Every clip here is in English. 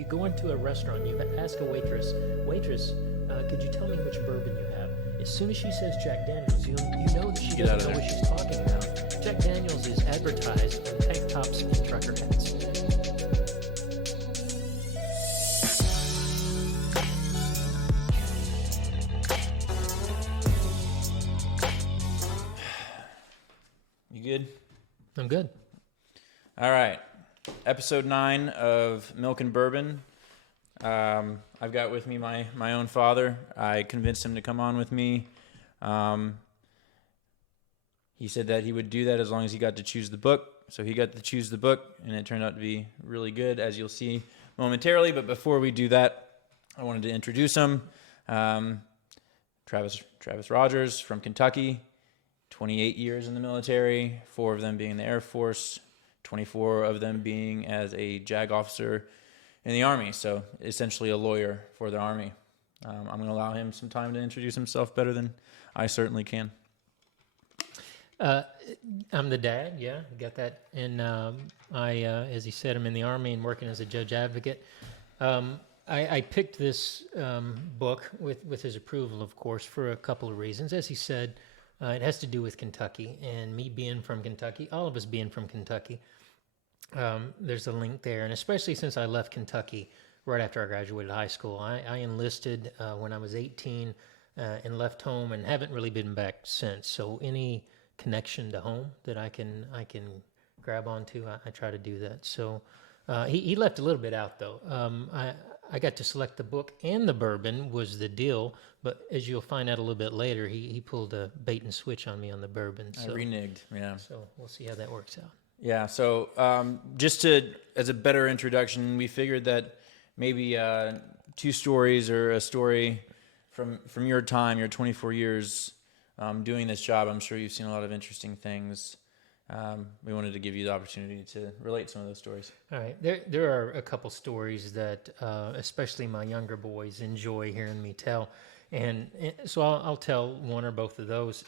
you go into a restaurant, you ask a waitress, could you tell me which bourbon you have? As soon as she says Jack Daniels, you know that she doesn't know what she's talking about. Jack Daniels is advertised on tank tops and trucker hats. You good? I'm good. All right. Episode 9 of Milk and Bourbon. I've got with me my own father. I convinced him to come on with me. He said that he would do that as long as he got to choose the book. So he got to choose the book, and it turned out to be really good, as you'll see momentarily. But before we do that, I wanted to introduce him. Travis Rogers from Kentucky, 28 years in the military, 4 of them being in the Air Force, 24 of them being as a JAG officer in the Army, so essentially a lawyer for the Army. I'm going to allow him some time to introduce himself better than I certainly can. I'm the dad, yeah, got that. And I, as he said, I'm in the Army and working as a judge advocate. I picked this book with his approval, of course, for a couple of reasons. As he said, it has to do with Kentucky, and me being from Kentucky, all of us being from Kentucky. There's a link there, and especially since I left Kentucky right after I graduated high school. I enlisted when I was 18 and left home and haven't really been back since. So any connection to home that I can grab onto, I try to do that. So he left a little bit out, though. I got to select the book, and the bourbon was the deal, but as you'll find out a little bit later, he pulled a bait and switch on me on the bourbon. So, I reneged, yeah. So we'll see how that works out. Yeah, so as a better introduction, we figured that maybe 2 stories or a story from your time, your 24 years doing this job. I'm sure you've seen a lot of interesting things. We wanted to give you the opportunity to relate some of those stories. All right. There are a couple stories that especially my younger boys enjoy hearing me tell. And so I'll tell one or both of those.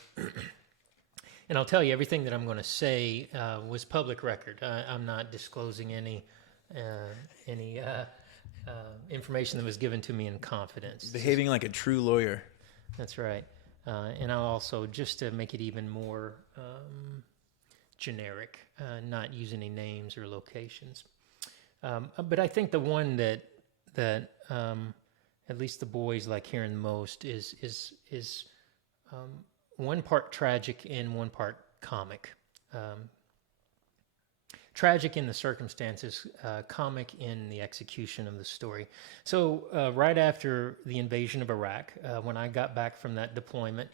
And I'll tell you, everything that I'm going to say was public record. I'm not disclosing any information that was given to me in confidence. Behaving like a true lawyer. That's right. And I'll also, just to make it even more generic, not use any names or locations. But I think the one that at least the boys like hearing most is one part tragic and one part comic. Tragic in the circumstances, comic in the execution of the story. So right after the invasion of Iraq, when I got back from that deployment,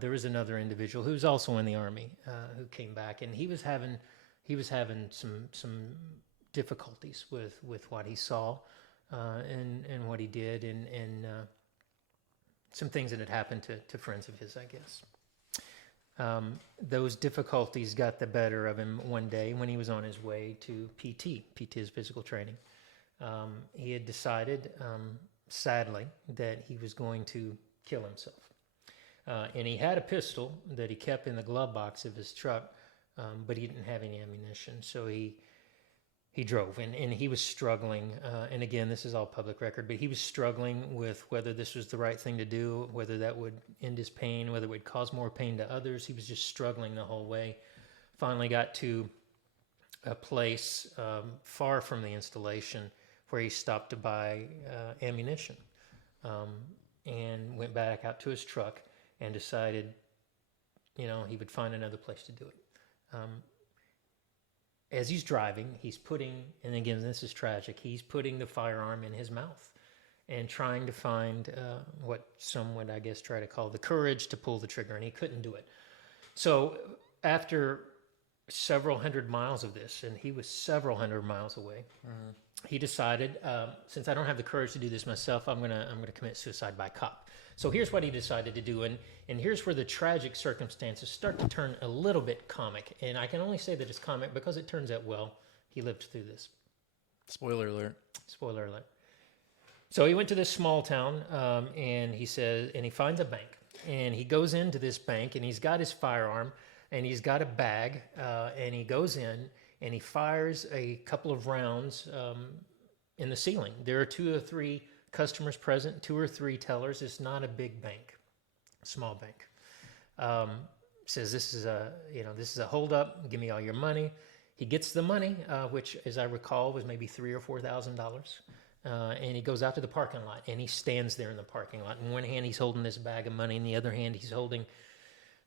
there was another individual who was also in the Army who came back, and he was having some difficulties with what he saw and what he did, and some things that had happened to friends of his, I guess. Those difficulties got the better of him one day when he was on his way to PT. PT is physical training. He had decided, sadly, that he was going to kill himself. And he had a pistol that he kept in the glove box of his truck, but he didn't have any ammunition. So he drove, and he was struggling. And again, this is all public record, but he was struggling with whether this was the right thing to do, whether that would end his pain, whether it would cause more pain to others. He was just struggling the whole way. Finally got to a place far from the installation where he stopped to buy ammunition, and went back out to his truck and decided, he would find another place to do it. As he's driving, he's putting, and again, this is tragic, he's putting the firearm in his mouth and trying to find what some would, I guess, try to call the courage to pull the trigger, and he couldn't do it. So after several hundred miles of this, and he was several hundred miles away, he decided, since I don't have the courage to do this myself, I'm gonna commit suicide by cop. So here's what he decided to do, and here's where the tragic circumstances start to turn a little bit comic. And I can only say that it's comic because it turns out, well, he lived through this. Spoiler alert. Spoiler alert. So he went to this small town, and he finds a bank. And he goes into this bank, and he's got his firearm, and he's got a bag, and he goes in, and he fires a couple of rounds in the ceiling. There are 2 or 3 customers present, 2 or 3 tellers. It's not a big bank, small bank. Says this is a holdup. Give me all your money. He gets the money, which, as I recall, was maybe $3,000 or $4,000. And he goes out to the parking lot, and he stands there in the parking lot. In one hand, he's holding this bag of money. In the other hand, he's holding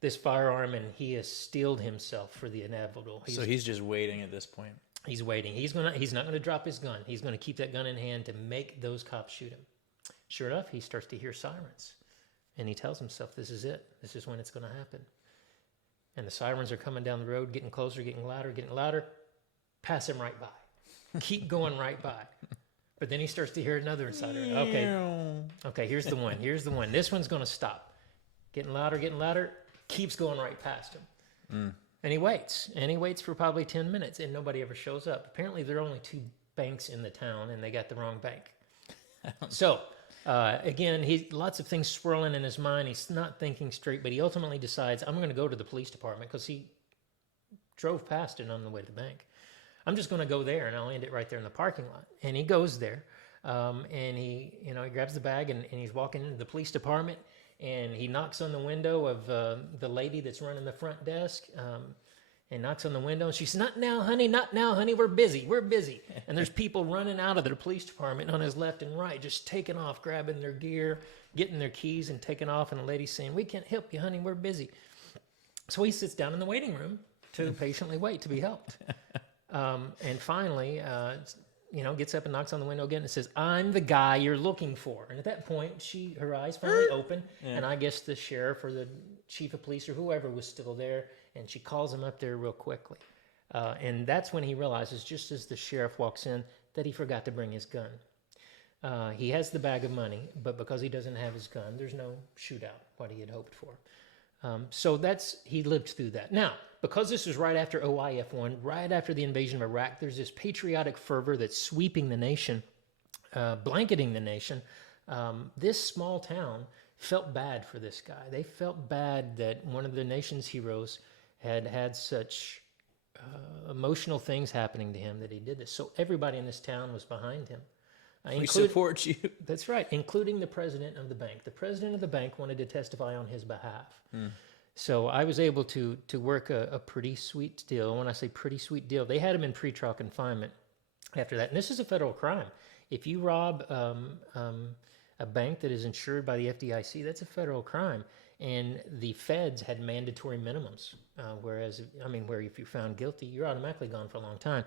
this firearm, and he has steeled himself for the inevitable. So he's just waiting at this point. He's waiting. He's not gonna drop his gun. He's gonna keep that gun in hand to make those cops shoot him. Sure enough, he starts to hear sirens, and he tells himself, "This is it. This is when it's gonna happen." And the sirens are coming down the road, getting closer, getting louder, getting louder. Pass him right by. Keep going right by. But then he starts to hear another siren. Okay, here's the one. Here's the one. This one's going to stop. Getting louder, keeps going right past him. And he waits. And he waits for probably 10 minutes, and nobody ever shows up. Apparently, there are only 2 banks in the town, and they got the wrong bank. So, again, lots of things swirling in his mind. He's not thinking straight, but he ultimately decides, I'm going to go to the police department, because he drove past it on the way to the bank. I'm just going to go there, and I'll end it right there in the parking lot. And he goes there, and he grabs the bag, and he's walking into the police department, and he knocks on the window of the lady that's running the front desk, and knocks on the window, and she says, not now, honey, we're busy. And there's people running out of the police department on his left and right, just taking off, grabbing their gear, getting their keys, and taking off, and the lady's saying, we can't help you, honey, we're busy. So he sits down in the waiting room to patiently wait to be helped. And finally, gets up and knocks on the window again and says, I'm the guy you're looking for. And at that point, her eyes finally open, and I guess the sheriff or the chief of police or whoever was still there, and she calls him up there real quickly. And that's when he realizes, just as the sheriff walks in, that he forgot to bring his gun. He has the bag of money, but because he doesn't have his gun, there's no shootout, what he had hoped for. So he lived through that. Now, because this is right after OIF-1, right after the invasion of Iraq, there's this patriotic fervor that's sweeping the nation, blanketing the nation. This small town felt bad for this guy. They felt bad that one of the nation's heroes had such emotional things happening to him that he did this. So everybody in this town was behind him. We support you. That's right, including the president of the bank. The president of the bank wanted to testify on his behalf. So I was able to work a pretty sweet deal. When I say pretty sweet deal, they had him in pretrial confinement after that. And this is a federal crime. If you rob a bank that is insured by the FDIC, that's a federal crime. And the feds had mandatory minimums, where if you're found guilty, you're automatically gone for a long time.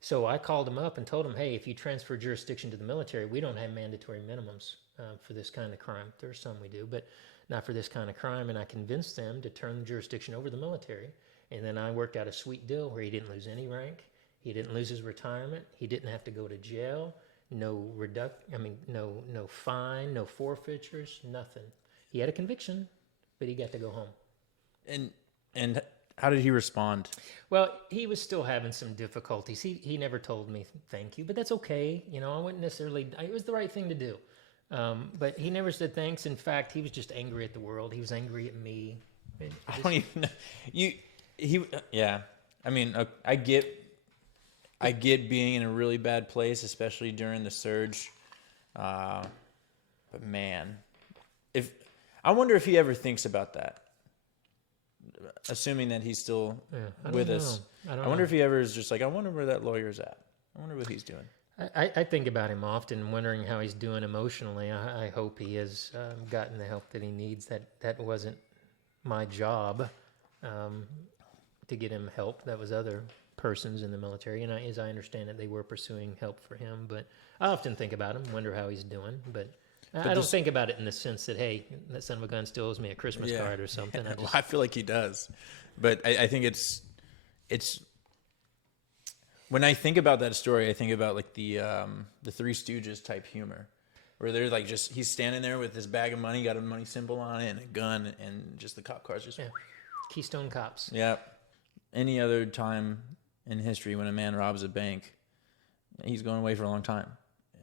So I called him up and told him, hey, if you transfer jurisdiction to the military, we don't have mandatory minimums for this kind of crime. There's some we do, but not for this kind of crime. And I convinced them to turn the jurisdiction over to the military. And then I worked out a sweet deal where he didn't lose any rank. He didn't lose his retirement. He didn't have to go to jail. No fine, no forfeitures, nothing. He had a conviction, but he got to go home. And how did he respond? Well, he was still having some difficulties. He never told me thank you, but that's okay. I wouldn't necessarily. It was the right thing to do, but he never said thanks. In fact, he was just angry at the world. He was angry at me. I don't even know. Yeah. I mean, I get being in a really bad place, especially during the surge. But man, I wonder if he ever thinks about that. Assuming that he's still with us. I wonder if he ever is just like, I wonder where that lawyer's at. I wonder what he's doing. I think about him often, wondering how he's doing emotionally. I hope he has gotten the help that he needs. That wasn't my job to get him help. That was other persons in the military. And as I understand it, they were pursuing help for him. But I often think about him, wonder how he's doing. But I don't think about it in the sense that, hey, that son of a gun still owes me a Christmas card or something. I feel like he does. But I think it's when I think about that story, I think about like the Three Stooges type humor, where they're like he's standing there with this bag of money, got a money symbol on it and a gun, and just the cop cars just Keystone Cops. Yeah. Any other time in history when a man robs a bank, he's going away for a long time,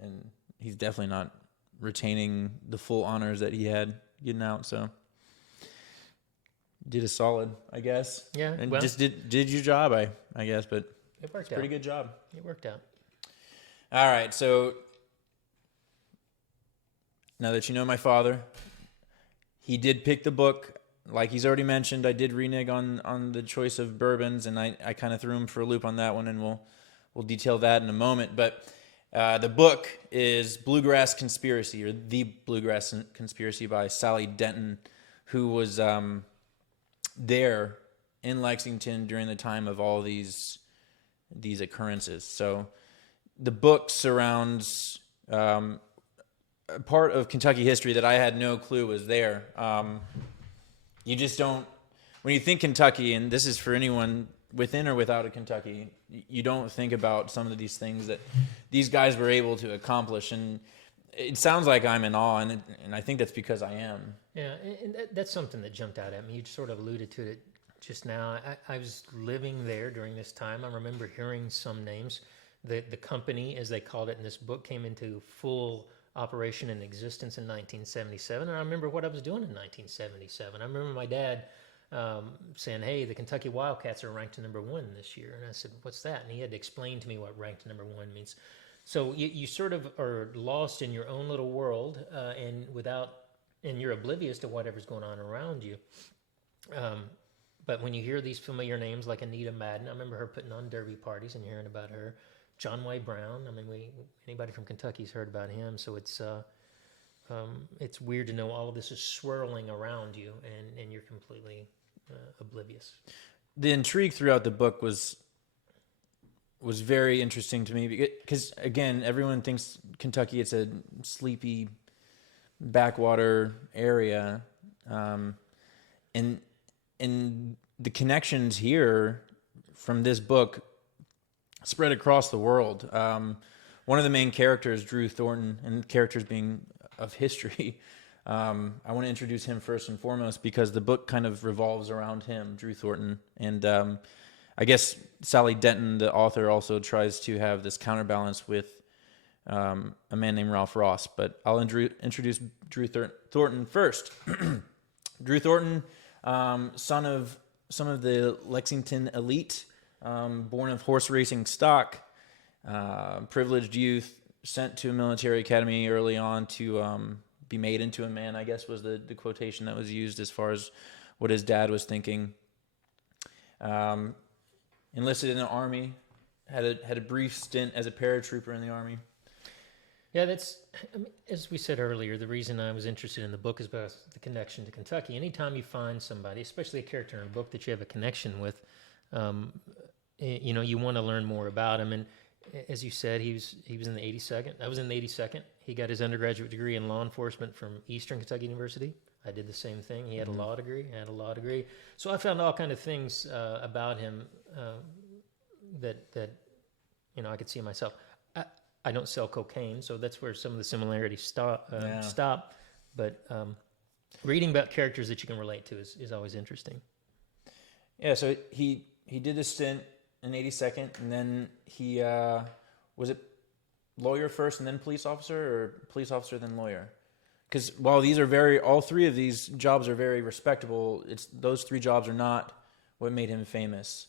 and he's definitely not retaining the full honors that he had getting out. So did a solid, I guess. Yeah. And just did your job, I guess, but it worked out. Pretty good job. It worked out. All right, so now that you know my father, he did pick the book. Like he's already mentioned, I did renege on the choice of bourbons, and I kind of threw him for a loop on that one, and we'll detail that in a moment. But the book is Bluegrass Conspiracy, or The Bluegrass Conspiracy by Sally Denton, who was there in Lexington during the time of all these occurrences. So the book surrounds a part of Kentucky history that I had no clue was there. You just don't, when you think Kentucky, and this is for anyone within or without a Kentucky, you don't think about some of these things that these guys were able to accomplish. And it sounds like I'm in awe, and I think that's because I am. Yeah, and that's something that jumped out at me. You sort of alluded to it just now. I was living there during this time. I remember hearing some names. The company, as they called it in this book, came into full operation and existence in 1977. And I remember what I was doing in 1977. I remember my dad saying, hey, the Kentucky Wildcats are ranked number 1 this year. And I said, what's that? And he had to explain to me what ranked number 1 means. So you sort of are lost in your own little world and you're oblivious to whatever's going on around you. But when you hear these familiar names like Anita Madden, I remember her putting on derby parties and hearing about her. John Y. Brown. I mean, anybody from Kentucky's heard about him, so it's weird to know all of this is swirling around you, and you're completely oblivious. The intrigue throughout the book was very interesting to me because again, everyone thinks Kentucky it's a sleepy backwater area, and the connections here from this book spread across the world. One of the main characters, Drew Thornton, and characters being of history, I want to introduce him first and foremost because the book kind of revolves around him, Drew Thornton. And I guess Sally Denton, the author, also tries to have this counterbalance with a man named Ralph Ross. But I'll introduce Drew Thornton first. Drew Thornton, son of some of the Lexington elite, born of horse racing stock, privileged youth, sent to a military academy early on to be made into a man, I guess was the quotation that was used as far as what his dad was thinking. Enlisted in the Army, had a brief stint as a paratrooper in the Army. Yeah, as we said earlier, the reason I was interested in the book is about the connection to Kentucky. Anytime you find somebody, especially a character in a book that you have a connection with, you want to learn more about him. And as you said, he was in the 82nd. I was in the 82nd. He got his undergraduate degree in law enforcement from Eastern Kentucky University. I did the same thing. He had a law degree. I had a law degree. So I found all kind of things about him that I could see myself. I don't sell cocaine, so that's where some of the similarities stop. But reading about characters that you can relate to is always interesting. Yeah, so he did a stint in 82nd, and then he was it lawyer first and then police officer, or police officer then lawyer? Because while all three of these jobs are very respectable, those 3 jobs are not what made him famous.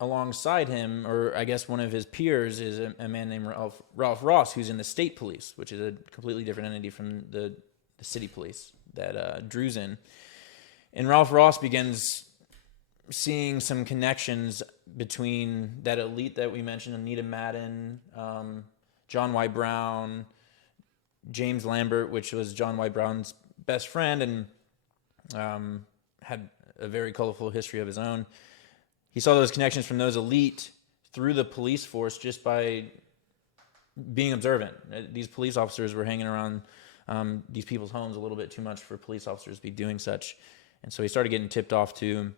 Alongside him, or I guess one of his peers, is a man named Ralph Ross, who's in the state police, which is a completely different entity from the city police that Drew's in. And Ralph Ross begins seeing some connections between that elite that we mentioned, Anita Madden, John Y. Brown, James Lambert, which was John Y. Brown's best friend and had a very colorful history of his own. He saw those connections from those elite through the police force just by being observant. These police officers were hanging around these people's homes a little bit too much for police officers to be doing such. And so he started getting tipped off to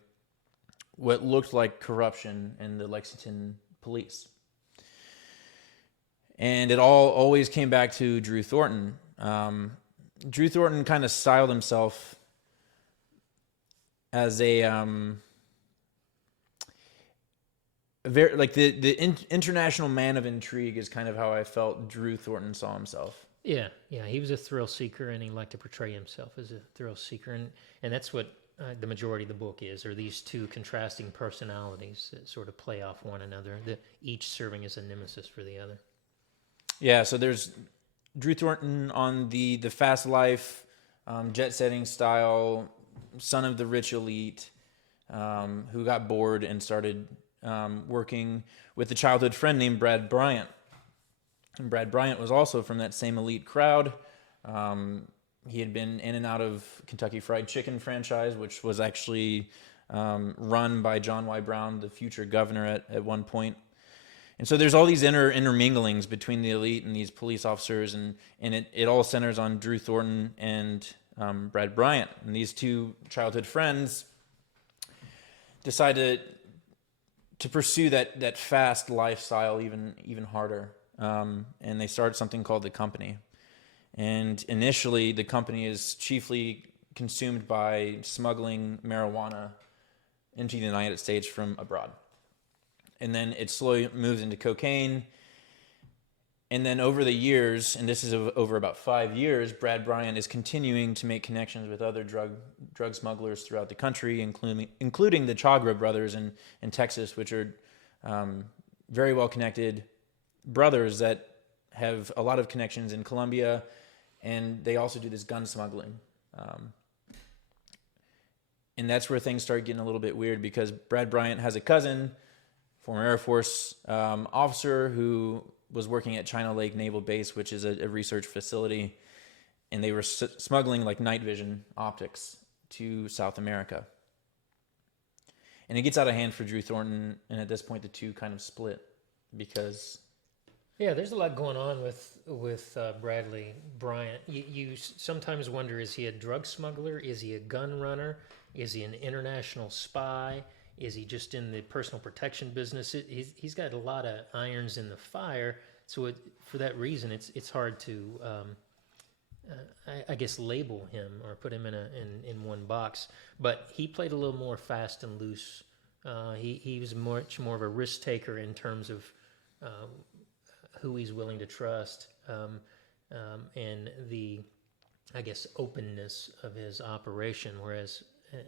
what looked like corruption in the Lexington police. And it always came back to Drew Thornton. Drew Thornton kind of styled himself as a very the international man of intrigue is kind of how I felt Drew Thornton saw himself. Yeah, he was a thrill seeker, and he liked to portray himself as a thrill seeker, and that's what the majority of the book is, are these 2 contrasting personalities that sort of play off one another, that each serving as a nemesis for the other. Yeah, so there's Drew Thornton on the fast life, jet setting style, son of the rich elite, who got bored and started working with a childhood friend named Brad Bryant. And Brad Bryant was also from that same elite crowd. He had been in and out of Kentucky Fried Chicken franchise, which was actually run by John Y. Brown, the future governor, at one point. And so there's all these interminglings between the elite and these police officers, and it all centers on Drew Thornton and Brad Bryant. And these two childhood friends decided to pursue that fast lifestyle even harder. And they started something called the company. And initially, the company is chiefly consumed by smuggling marijuana into the United States from abroad. And then it slowly moves into cocaine. And then over the years, and this is over about 5 years, Brad Bryant is continuing to make connections with other drug smugglers throughout the country, including the Chagra brothers in Texas, which are very well-connected brothers that have a lot of connections in Colombia, and they also do this gun smuggling. And that's where things start getting a little bit weird, because Brad Bryant has a cousin, former Air Force officer, who was working at China Lake Naval Base, which is a research facility, and they were smuggling like night vision optics to South America. And it gets out of hand for Drew Thornton, and at this point the two kind of split because... Yeah, there's a lot going on with Bradley Bryant. You sometimes wonder, is he a drug smuggler? Is he a gun runner? Is he an international spy? Is he just in the personal protection business? He's got a lot of irons in the fire. So for that reason, it's hard to, I guess, label him or put him in one box. But he played a little more fast and loose. He was much more of a risk taker in terms of who he's willing to trust, and the, I guess, openness of his operation. Whereas,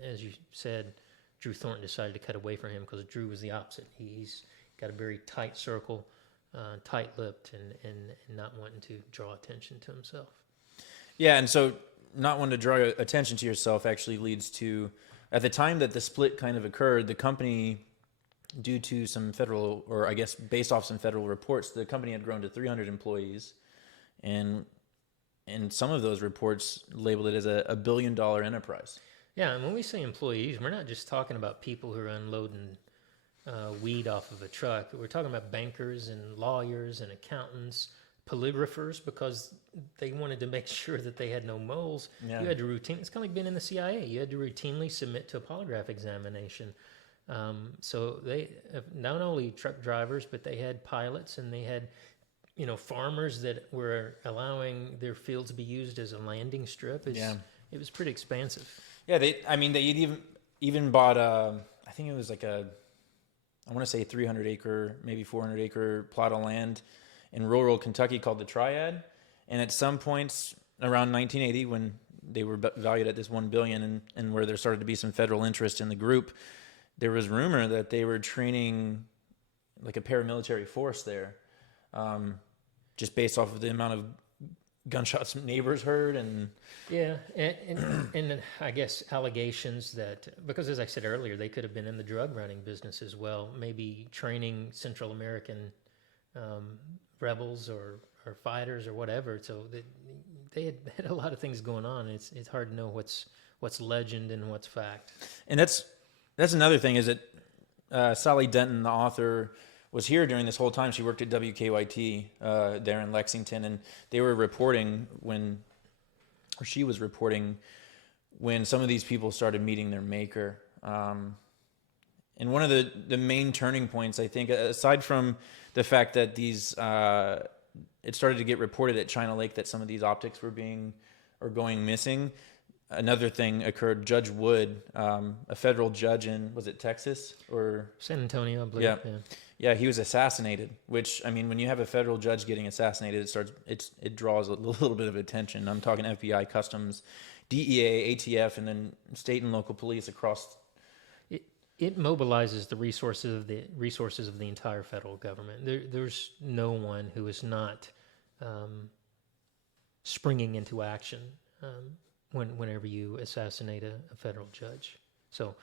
as you said, Drew Thornton decided to cut away from him because Drew was the opposite. He's got a very tight circle, tight-lipped, and not wanting to draw attention to himself. Yeah, and so not wanting to draw attention to yourself actually leads to, at the time that the split kind of occurred, the company, due to some federal, or I guess based off some federal reports, the company had grown to 300 employees, and some of those reports labeled it as a $1 billion enterprise. Yeah, and when we say employees, we're not just talking about people who are unloading weed off of a truck. We're talking about bankers and lawyers and accountants, polygraphers, because they wanted to make sure that they had no moles. Yeah. You had to it's kind of like being in the CIA. You had to routinely submit to a polygraph examination. So they not only truck drivers, but they had pilots, and they had, farmers that were allowing their fields to be used as a landing strip. It was pretty expansive. Yeah, they even bought I think it was like I want to say 300 acre, maybe 400 acre plot of land in rural Kentucky called the Triad. And at some points around 1980, when they were valued at this $1 billion, and where there started to be some federal interest in the group, there was rumor that they were training like a paramilitary force there, just based off of the amount of gunshots neighbors heard. And and I guess allegations that, because as I said earlier, they could have been in the drug running business as well, maybe training Central American rebels or fighters or whatever. So they had a lot of things going on. It's hard to know what's legend and what's fact. And that's another thing, is that Sally Denton, the author, was here during this whole time. She worked at WKYT there in Lexington, and they were reporting she was reporting when some of these people started meeting their maker. And one of the main turning points, I think, aside from the fact that these, it started to get reported at China Lake that some of these optics were going missing. Another thing occurred. Judge Wood, a federal judge in, was it Texas or San Antonio, I believe. Yeah. Yeah, he was assassinated, which, I mean, when you have a federal judge getting assassinated, it draws a little bit of attention. I'm talking FBI, Customs, DEA, ATF, and then state and local police across. It mobilizes the resources of the entire federal government. There's no one who is not springing into action whenever you assassinate a federal judge. So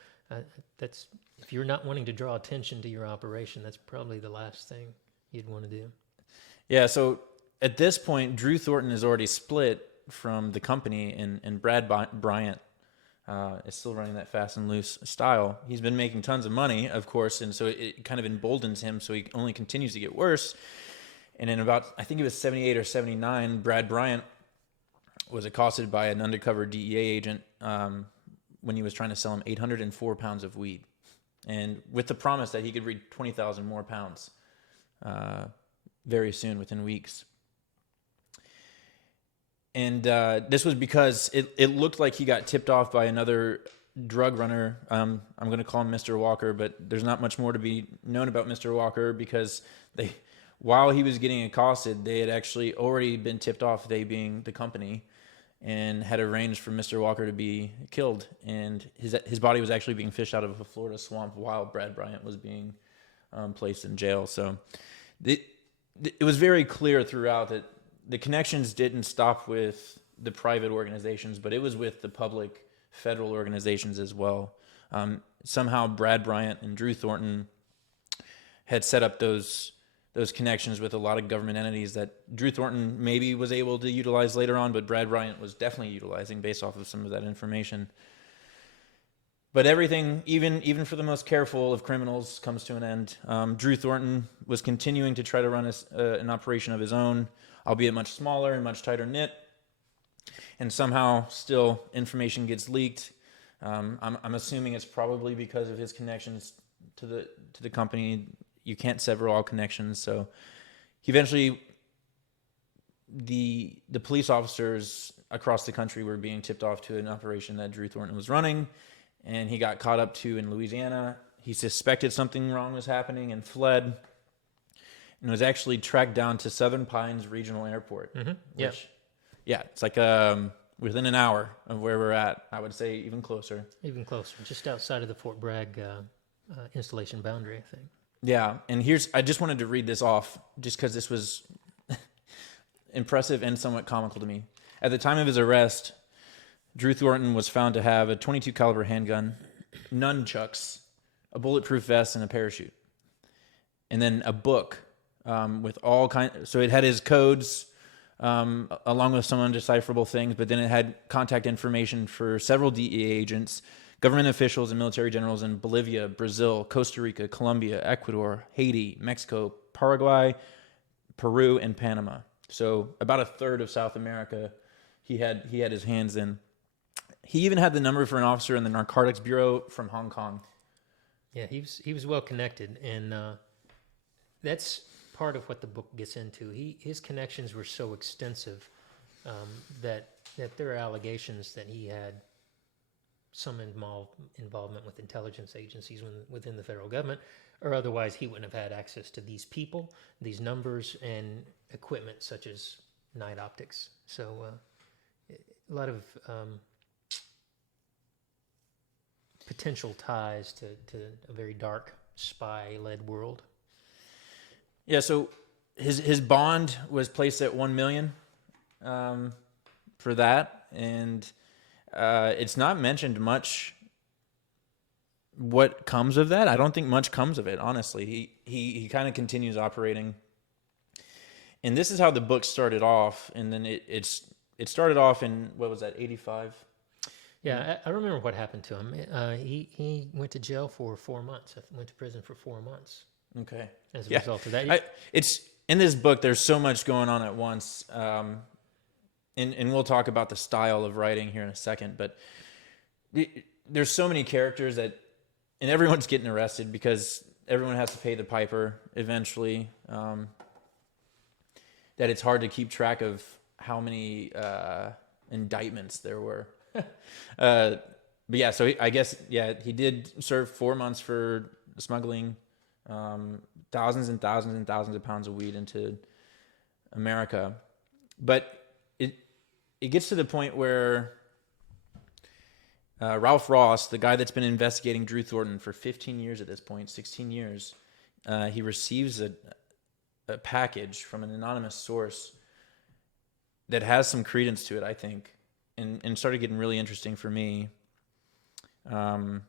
that's, if you're not wanting to draw attention to your operation, that's probably the last thing you'd want to do. Yeah, so at this point, Drew Thornton is already split from the company, and Brad Bryant is still running that fast and loose style. He's been making tons of money, of course, and so it kind of emboldens him, so he only continues to get worse. And in about, I think it was 78 or 79, Brad Bryant was accosted by an undercover DEA agent when he was trying to sell him 804 pounds of weed, and with the promise that he could read 20,000 more pounds very soon, within weeks. And this was because it looked like he got tipped off by another drug runner. I'm going to call him Mr. Walker, but there's not much more to be known about Mr. Walker, because while he was getting accosted, they had actually already been tipped off, they being the company, and had arranged for Mr. Walker to be killed. And his body was actually being fished out of a Florida swamp while Brad Bryant was being placed in jail. So it was very clear throughout that the connections didn't stop with the private organizations, but it was with the public federal organizations as well. Somehow Brad Bryant and Drew Thornton had set up those connections with a lot of government entities that Drew Thornton maybe was able to utilize later on, but Brad Bryant was definitely utilizing based off of some of that information. But everything, even for the most careful of criminals, comes to an end. Drew Thornton was continuing to try to run an operation of his own, albeit much smaller and much tighter knit. And somehow still information gets leaked. I'm assuming it's probably because of his connections to the company. You can't sever all connections. So eventually the police officers across the country were being tipped off to an operation that Drew Thornton was running, and he got caught up to in Louisiana. He suspected something wrong was happening and fled, and was actually tracked down to Southern Pines Regional Airport. Mm-hmm. Yeah, it's like within an hour of where we're at. I would say even closer. Even closer, just outside of the Fort Bragg installation boundary, I think. Yeah, and I just wanted to read this off just because this was impressive and somewhat comical to me. At the time of his arrest, Drew Thornton was found to have a .22 caliber handgun, nunchucks, a bulletproof vest, and a parachute. And then a book with all kinds. So it had his codes along with some undecipherable things, but then it had contact information for several DEA agents, government officials, and military generals in Bolivia, Brazil, Costa Rica, Colombia, Ecuador, Haiti, Mexico, Paraguay, Peru, and Panama. So about a third of South America he had his hands in. He even had the number for an officer in the Narcotics Bureau from Hong Kong. Yeah, he was well connected, and that's part of what the book gets into. His connections were so extensive that there are allegations that he had some involvement with intelligence agencies within the federal government, or otherwise he wouldn't have had access to these people, these numbers, and equipment such as night optics. So a lot of potential ties to a very dark spy-led world. Yeah, so his bond was placed at $1 million for that, and it's not mentioned much what comes of that. I don't think much comes of it, honestly. He kind of continues operating, and this is how the book started off. And then it started off in, what was that, 85? Yeah, I remember what happened to him. He went to jail for 4 months. Went to prison for 4 months. Okay. As a result of that, it's in this book. There's so much going on at once, and we'll talk about the style of writing here in a second. But there's so many characters and everyone's getting arrested because everyone has to pay the piper eventually. That it's hard to keep track of how many indictments there were. But yeah, so I guess he did serve 4 months for smuggling thousands and thousands and thousands of pounds of weed into America. But it gets to the point where Ralph Ross, the guy that's been investigating Drew Thornton for 15 years at this point, 16 years, he receives a package from an anonymous source that has some credence to it, I think, and started getting really interesting for me. And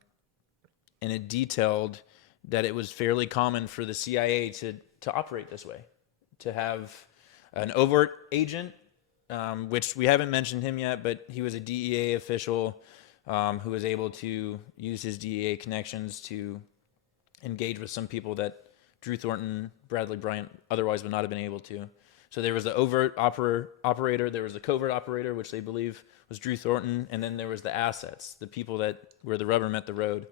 it detailed that it was fairly common for the CIA to operate this way, to have an overt agent, which we haven't mentioned him yet, but he was a DEA official who was able to use his DEA connections to engage with some people that Drew Thornton, Bradley Bryant otherwise would not have been able to. So there was the overt operator, there was the covert operator, which they believe was Drew Thornton, and then there was the assets, the people that where the rubber met the road,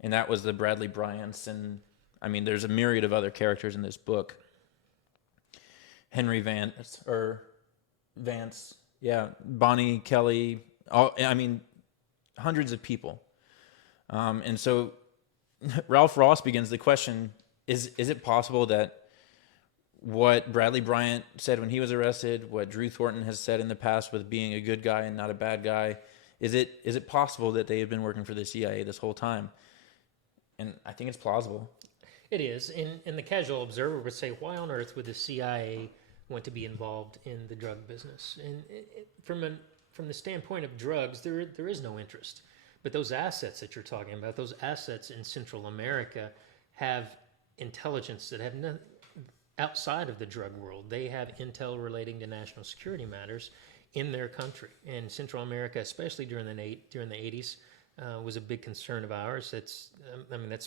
and that was the Bradley Bryants. And I mean, there's a myriad of other characters in this book. Henry Vance, Bonnie Kelly, hundreds of people. And so Ralph Ross begins the question, is it possible that what Bradley Bryant said when he was arrested, what Drew Thornton has said in the past with being a good guy and not a bad guy, is it possible that they have been working for the CIA this whole time? And I think it's plausible. It is. And the casual observer would say, why on earth would the CIA want to be involved in the drug business? And from the standpoint of drugs, there is no interest. But those assets that you're talking about, those assets in Central America have intelligence that have outside of the drug world. They have intel relating to national security matters in their country. And Central America, especially during the 80s, was a big concern of ours. That's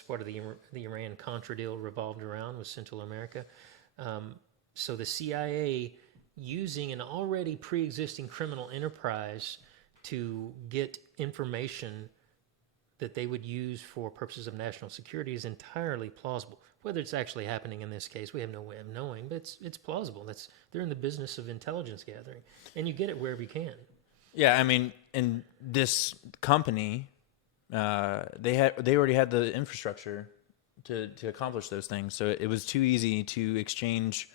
what the Iran-Contra deal revolved around, was Central America. So the CIA, using an already pre-existing criminal enterprise to get information that they would use for purposes of national security, is entirely plausible. Whether it's actually happening in this case, we have no way of knowing, but it's plausible. They're in the business of intelligence gathering, and you get it wherever you can. Yeah, I mean, in this company, they already had the infrastructure to accomplish those things. So it was too easy to exchange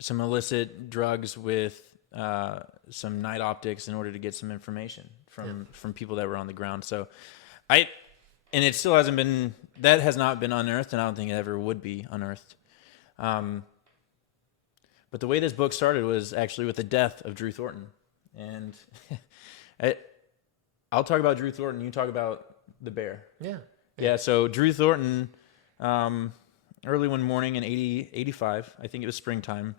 some illicit drugs with some night optics in order to get some information from people that were on the ground. So and it still hasn't been, that has not been unearthed, and I don't think it ever would be unearthed. But the way this book started was actually with the death of Drew Thornton. And I'll talk about Drew Thornton, you talk about the bear. Yeah, so Drew Thornton, early one morning in 85, I think it was springtime,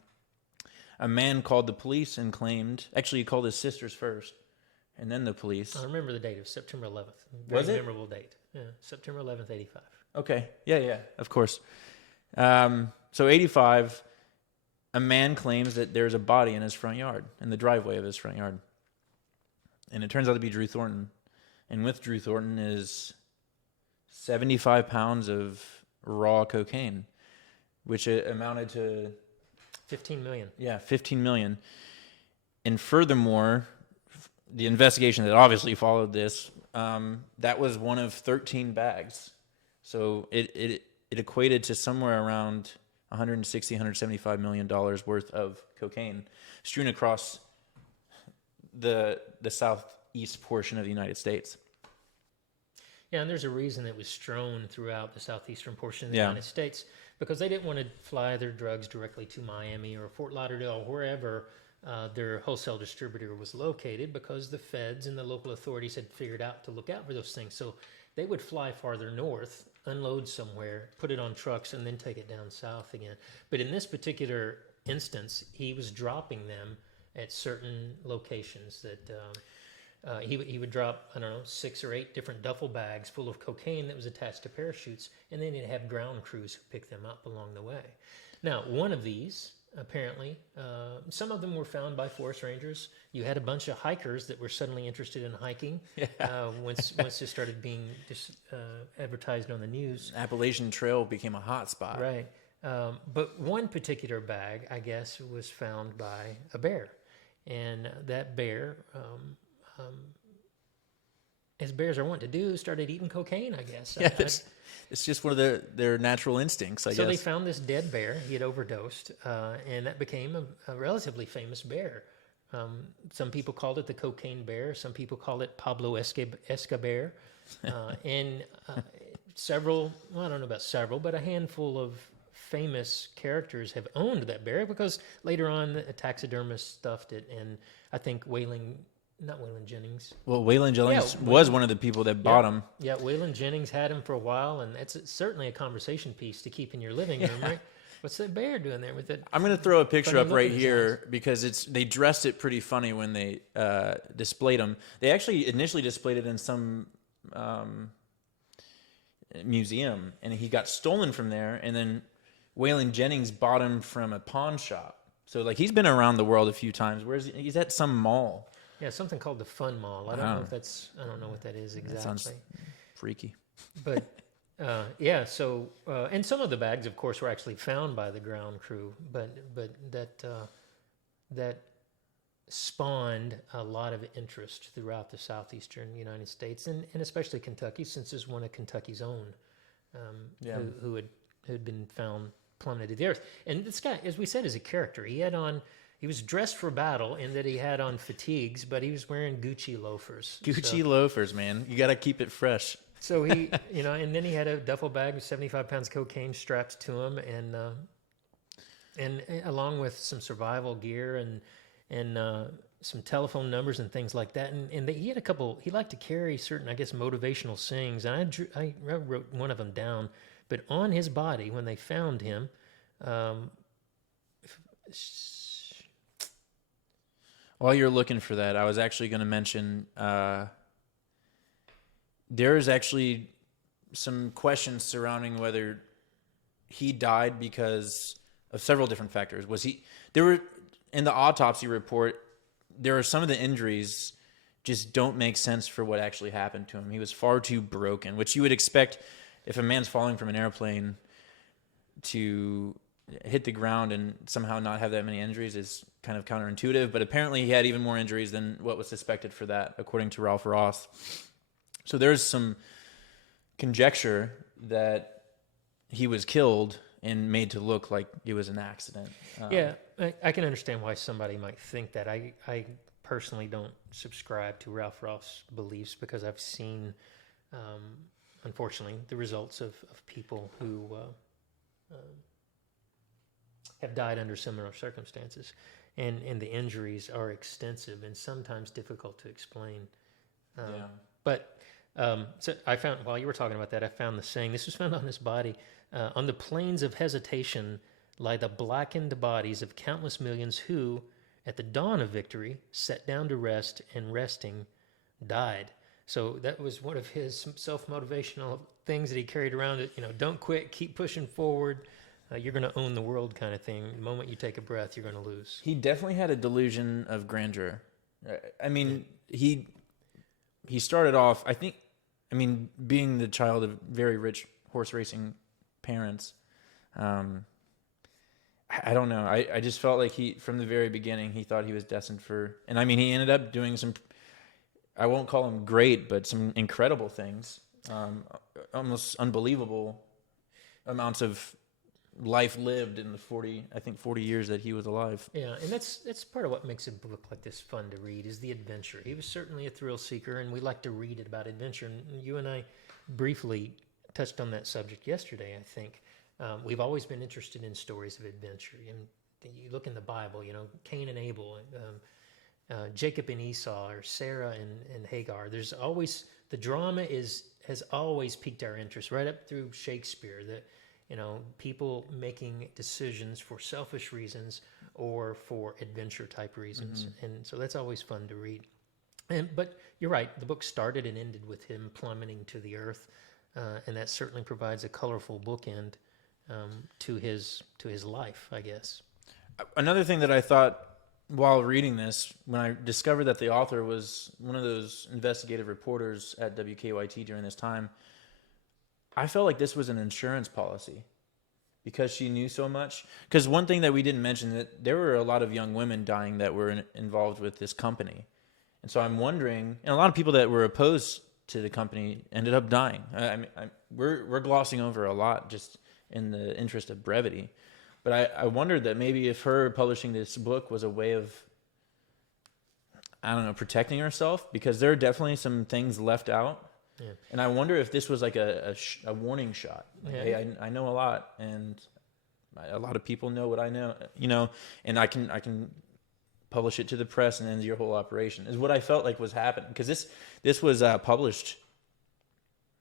a man called the police and claimed, actually he called his sisters first, and then the police. I remember the date. It was September 11th. Was it? Memorable date. Yeah, September 11th, 85. Okay. Yeah, of course. So 85, a man claims that there's a body in his front yard, in the driveway of his front yard. And it turns out to be Drew Thornton. And with Drew Thornton is 75 pounds of raw cocaine, which amounted to 15 million. Yeah, 15 million. And furthermore, the investigation that obviously followed this, that was one of 13 bags. So it equated to somewhere around $160, $175 million worth of cocaine strewn across the southeast portion of the United States. Yeah, and there's a reason it was strewn throughout the southeastern portion of the United States, because they didn't want to fly their drugs directly to Miami or Fort Lauderdale or wherever their wholesale distributor was located, because the feds and the local authorities had figured out to look out for those things. So they would fly farther north, unload somewhere, put it on trucks, and then take it down south again. But in this particular instance, he was dropping them at certain locations that he would drop, 6 or 8 different duffel bags full of cocaine that was attached to parachutes, and then he'd have ground crews who pick them up along the way. Now, one of these, apparently, some of them were found by forest rangers. You had a bunch of hikers that were suddenly interested in hiking once it started being advertised on the news. Appalachian Trail became a hot spot. Right. But one particular bag, I guess, was found by a bear. And that bear, as bears are wont to do, started eating cocaine, I guess. Yeah, it's just one of their natural instincts, I guess. So they found this dead bear. He had overdosed, and that became a relatively famous bear. Some people called it the cocaine bear. Some people call it Pablo Escobar. And several, well, I don't know about several, but a handful of famous characters have owned that bear, because later on a taxidermist stuffed it, and I think not Waylon Jennings. Well, Waylon Jennings Yeah, was one of the people that bought him. Yeah, Waylon Jennings had him for a while, and it's certainly a conversation piece to keep in your living room, right? What's that bear doing there with it? I'm going to throw a picture funny up look right in his here because they dressed it pretty funny when they displayed him. They actually initially displayed it in some museum, and he got stolen from there, and then Waylon Jennings bought him from a pawn shop. So like he's been around the world a few times. He's at some mall. Yeah, something called the Fun Mall. I don't know what that is exactly. That sounds freaky. But yeah, so and some of the bags, of course, were actually found by the ground crew, but that spawned a lot of interest throughout the southeastern United States, and especially Kentucky, since it's one of Kentucky's own who had been found plummeted to the earth. And this guy, as we said, is a character. He was dressed for battle in that he had on fatigues, but he was wearing Gucci loafers. Gucci loafers, man. You got to keep it fresh. So he, and then he had a duffel bag with 75 pounds of cocaine strapped to him, and along with some survival gear and some telephone numbers and things like that. And he had a couple. He liked to carry certain, I guess, motivational sayings, and I wrote one of them down. But on his body, when they found him, while you're looking for that, I was actually going to mention there is actually some questions surrounding whether he died because of several different factors. There were in the autopsy report, there are some of the injuries just don't make sense for what actually happened to him. He was far too broken, which you would expect if a man's falling from an airplane to hit the ground and somehow not have that many injuries is kind of counterintuitive, but apparently he had even more injuries than what was suspected for that, according to Ralph Ross. So there's some conjecture that he was killed and made to look like it was an accident. Yeah, I can understand why somebody might think that. I personally don't subscribe to Ralph Ross' beliefs because I've seen, unfortunately, the results of people who have died under similar circumstances. And the injuries are extensive and sometimes difficult to explain. But so I found, while you were talking about that, I found the saying. This was found on his body. On the plains of hesitation lie the blackened bodies of countless millions who, at the dawn of victory, sat down to rest and resting, died. So that was one of his self-motivational things that he carried around. That don't quit, keep pushing forward. You're going to own the world, kind of thing. The moment you take a breath, you're going to lose. He definitely had a delusion of grandeur. I mean, he started off, being the child of very rich horse racing parents. I don't know. I just felt like from the very beginning, he thought he was destined for, and he ended up doing some, I won't call them great, but some incredible things. Almost unbelievable amounts of life lived in the 40 years that he was alive. Yeah, and that's part of what makes a book like this fun to read is the adventure. He was certainly a thrill seeker, and we like to read about adventure. And you and I briefly touched on that subject yesterday, I think. We've always been interested in stories of adventure. And you look in the Bible, Cain and Abel, Jacob and Esau, or Sarah and Hagar. There's always, the drama has always piqued our interest, right up through Shakespeare. People making decisions for selfish reasons or for adventure type reasons. Mm-hmm. And so that's always fun to read. But you're right, the book started and ended with him plummeting to the earth. And that certainly provides a colorful bookend to his life, I guess. Another thing that I thought while reading this, when I discovered that the author was one of those investigative reporters at WKYT during this time, I felt like this was an insurance policy because she knew so much. Because one thing that we didn't mention, that there were a lot of young women dying that were involved with this company. And so I'm wondering, and a lot of people that were opposed to the company ended up dying. We're glossing over a lot just in the interest of brevity. But I wondered that maybe if her publishing this book was a way of, protecting herself, because there are definitely some things left out. Yeah. And I wonder if this was like a warning shot. Like, hey, I know a lot, and a lot of people know what I know, and I can publish it to the press and end your whole operation, is what I felt like was happening. Because this was published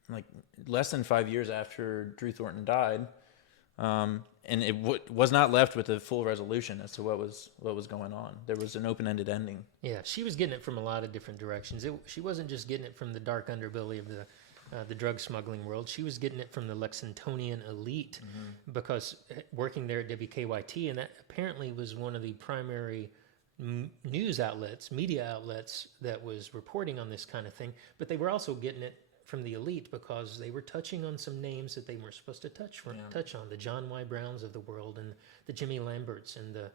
like less than 5 years after Drew Thornton died, and it was not left with a full resolution as to what was going on. There was an open-ended ending. Yeah, she was getting it from a lot of different directions. She wasn't just getting it from the dark underbelly of the drug smuggling world. She was getting it from the Lexingtonian elite, because working there at WKYT, and that apparently was one of the primary news outlets, media outlets, that was reporting on this kind of thing. But they were also getting it from the elite because they were touching on some names that they weren't supposed to touch on. The John Y. Browns of the world, and the Jimmy Lamberts, and the,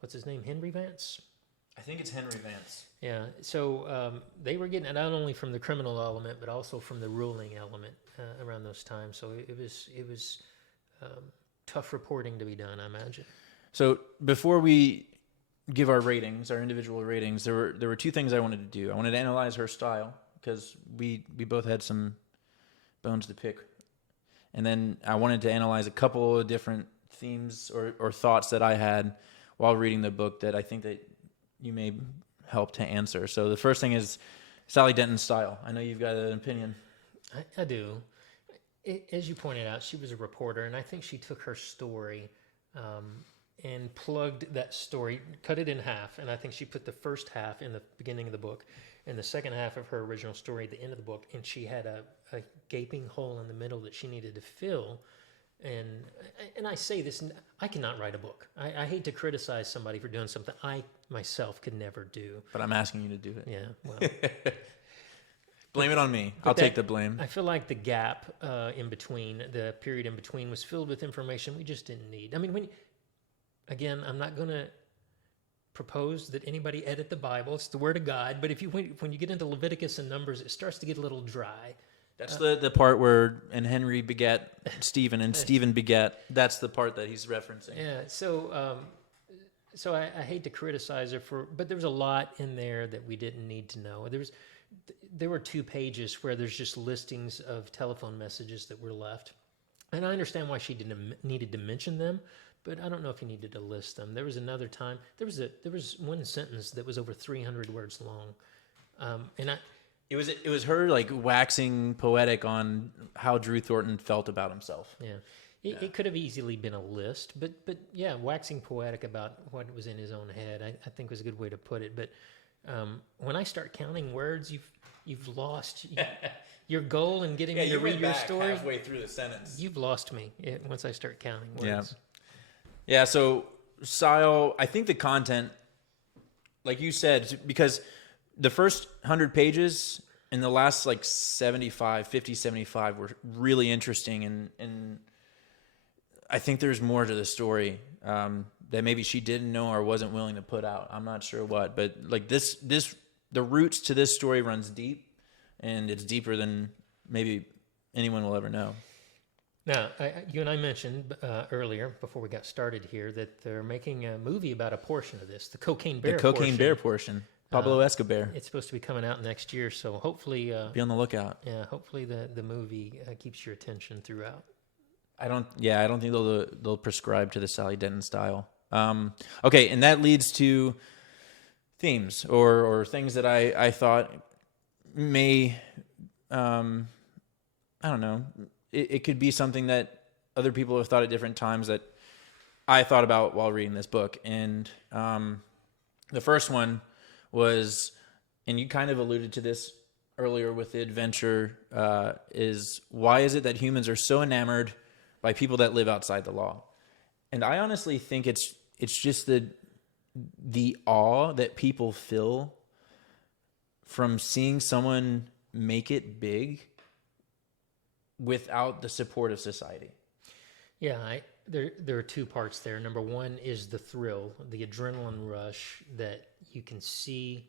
what's his name, Henry Vance? I think it's Henry Vance. Yeah, so they were getting it not only from the criminal element, but also from the ruling element around those times. So it was tough reporting to be done, I imagine. So before we give our ratings, our individual ratings, there were two things I wanted to do. I wanted to analyze her style, because we both had some bones to pick. And then I wanted to analyze a couple of different themes or thoughts that I had while reading the book that I think that you may help to answer. So the first thing is Sally Denton's style. I know you've got an opinion. I do. As you pointed out, she was a reporter, and I think she took her story and plugged that story, cut it in half, and I think she put the first half in the beginning of the book and the second half of her original story at the end of the book, and she had a gaping hole in the middle that she needed to fill. And I say this, I cannot write a book. I hate to criticize somebody for doing something I myself could never do. But I'm asking you to do it. Yeah, well. Blame it on me. I'll take the blame. I feel like the gap in between, the period in between, was filled with information we just didn't need. I mean, again, I'm not going to propose that anybody edit the Bible. It's the Word of God. But when you get into Leviticus and Numbers, it starts to get a little dry. That's the part where, and Henry begat Stephen, and Stephen begat. That's the part that he's referencing. Yeah. So I hate to criticize her but there was a lot in there that we didn't need to know. There were 2 pages where there's just listings of telephone messages that were left, and I understand why she needed to mention them. But I don't know if you needed to list them. There was another time. There was one sentence that was over 300 words long, It was her like waxing poetic on how Drew Thornton felt about himself. Yeah, it could have easily been a list, but yeah, waxing poetic about what was in his own head, I think was a good way to put it. But when I start counting words, you've lost your goal in getting me to read your story. Halfway through the sentence, you've lost me once I start counting words. Yeah. So style, I think the content, like you said, because the first 100 pages and the last like 50, 75 were really interesting. And I think there's more to the story that maybe she didn't know or wasn't willing to put out. I'm not sure what, but like the roots to this story runs deep, and it's deeper than maybe anyone will ever know. Now, you and I mentioned earlier, before we got started here, that they're making a movie about a portion of this, the Cocaine Bear portion. The Cocaine Bear portion. Pablo Escobar. It's supposed to be coming out next year, so hopefully... be on the lookout. Yeah, hopefully the movie keeps your attention throughout. I don't think they'll prescribe to the Sally Denton style. Okay, and that leads to themes or things that I thought may... I don't know... It could be something that other people have thought at different times that I thought about while reading this book. And the first one was, and you kind of alluded to this earlier with the adventure, is why is it that humans are so enamored by people that live outside the law? And I honestly think it's just the awe that people feel from seeing someone make it big without the support of society. Yeah, there are 2 parts there. Number one is the thrill, the adrenaline rush that you can see.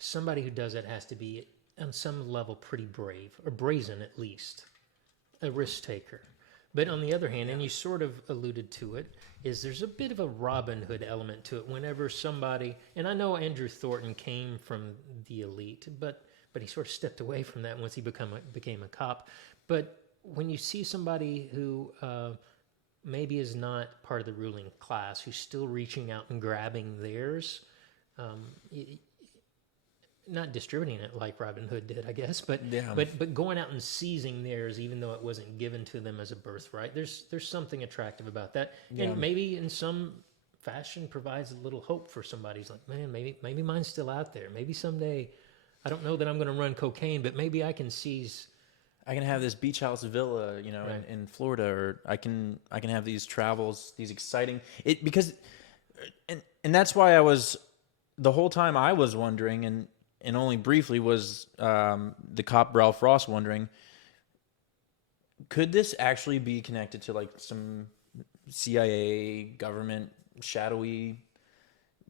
Somebody who does it has to be, on some level, pretty brave, or brazen at least, a risk taker. But on the other hand, and you sort of alluded to it, is there's a bit of a Robin Hood element to it. Whenever somebody, and I know Andrew Thornton came from the elite, but he sort of stepped away from that once he became a cop. But when you see somebody who maybe is not part of the ruling class, who's still reaching out and grabbing theirs, not distributing it like Robin Hood did, I guess, but Yeah. but going out and seizing theirs, even though it wasn't given to them as a birthright. There's something attractive about that, Yeah. and maybe in some fashion provides a little hope for somebody who's like, man, maybe mine's still out there. Maybe someday, I don't know that I'm going to run cocaine, but maybe I can seize. I can have this beach house villa, Right. in Florida, or I can have these travels, these exciting because, and that's why the whole time I was wondering, and only briefly was the cop Ralph Ross wondering, could this actually be connected to like some CIA government shadowy,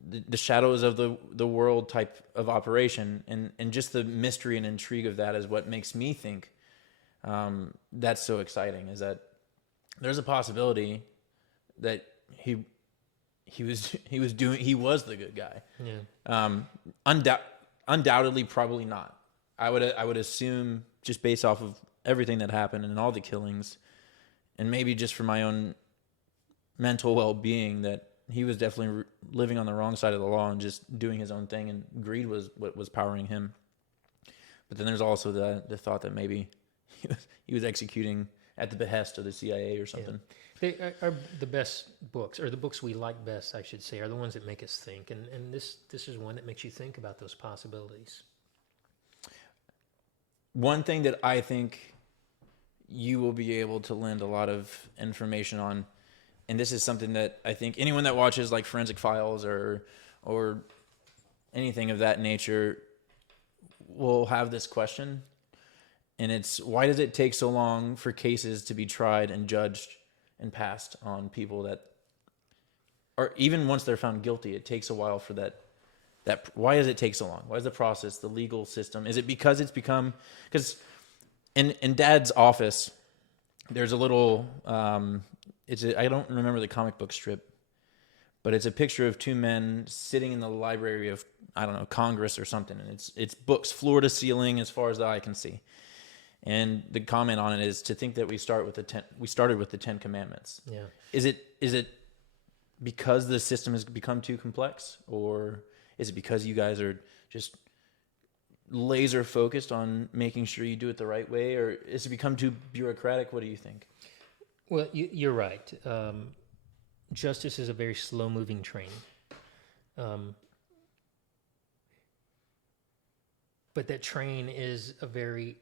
the shadows of the world type of operation, and just the mystery and intrigue of that is what makes me think that's so exciting, is that there's a possibility that he was the good guy. Yeah. Undoubtedly, probably not. I would assume, just based off of everything that happened and all the killings, and maybe just for my own mental well-being, that he was definitely living on the wrong side of the law and just doing his own thing, and greed was what was powering him. But then there's also the thought that maybe he was executing at the behest of the CIA or something. Yeah. They are the best books, or the books we like best, I should say, are the ones that make us think. And this is one that makes you think about those possibilities. One thing that I think you will be able to lend a lot of information on, and this is something that I think anyone that watches like Forensic Files or anything of that nature will have this question. And it's, why does it take so long for cases to be tried and judged and passed on people that are, even once they're found guilty, it takes a while for that. Why does it take so long? Why is the process, the legal system? Is it because it's become, because in Dad's office, there's a little, I don't remember the comic book strip, but it's a picture of two men sitting in the library of, I don't know, Congress or something. And it's books, floor to ceiling, as far as the eye can see. And the comment on it is to think that we started with the 10 Commandments. Yeah. Is it because the system has become too complex, or is it because you guys are just laser focused on making sure you do it the right way, or is it become too bureaucratic? What do you think? Well, you're right. Justice is a very slow-moving train. But that train is a very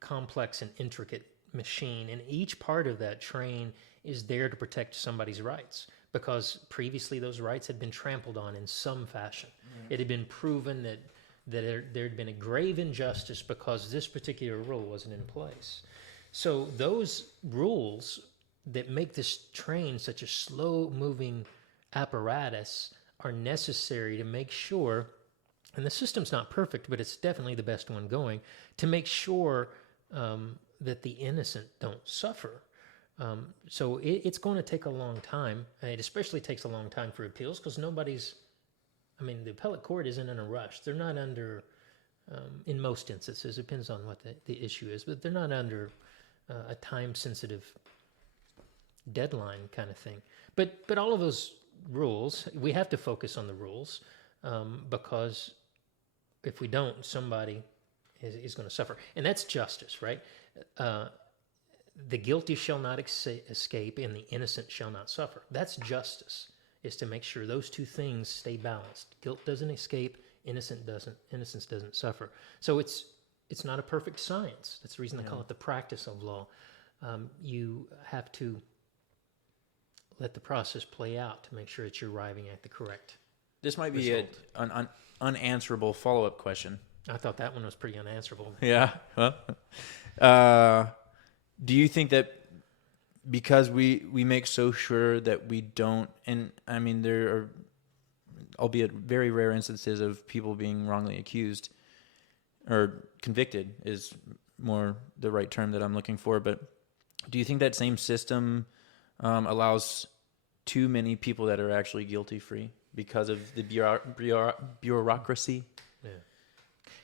complex and intricate machine, and each part of that train is there to protect somebody's rights, because previously those rights had been trampled on in some fashion. It had been proven that there had been a grave injustice because this particular rule wasn't in place. So those rules that make this train such a slow-moving apparatus are necessary to make sure, and the system's not perfect, but it's definitely the best one going, to make sure that the innocent don't suffer. So it's going to take a long time. It especially takes a long time for appeals, because the appellate court isn't in a rush. They're not under, in most instances, it depends on what the issue is, but they're not under a time-sensitive deadline kind of thing. But all of those rules, we have to focus on the rules, because if we don't, somebody is going to suffer. And that's justice, right? The guilty shall not escape, and the innocent shall not suffer. That's justice, is to make sure those two things stay balanced. Guilt doesn't escape, innocence doesn't suffer. So it's not a perfect science. That's the reason they call it the practice of law. You have to let the process play out to make sure that you're arriving at the correct This might be an unanswerable follow-up question. I thought that one was pretty unanswerable. Yeah. Do you think that because we make so sure that we don't, and I mean, there are, albeit very rare instances of people being wrongly accused or convicted is more the right term that I'm looking for, but do you think that same system allows too many people that are actually guilty free because of the bureaucracy?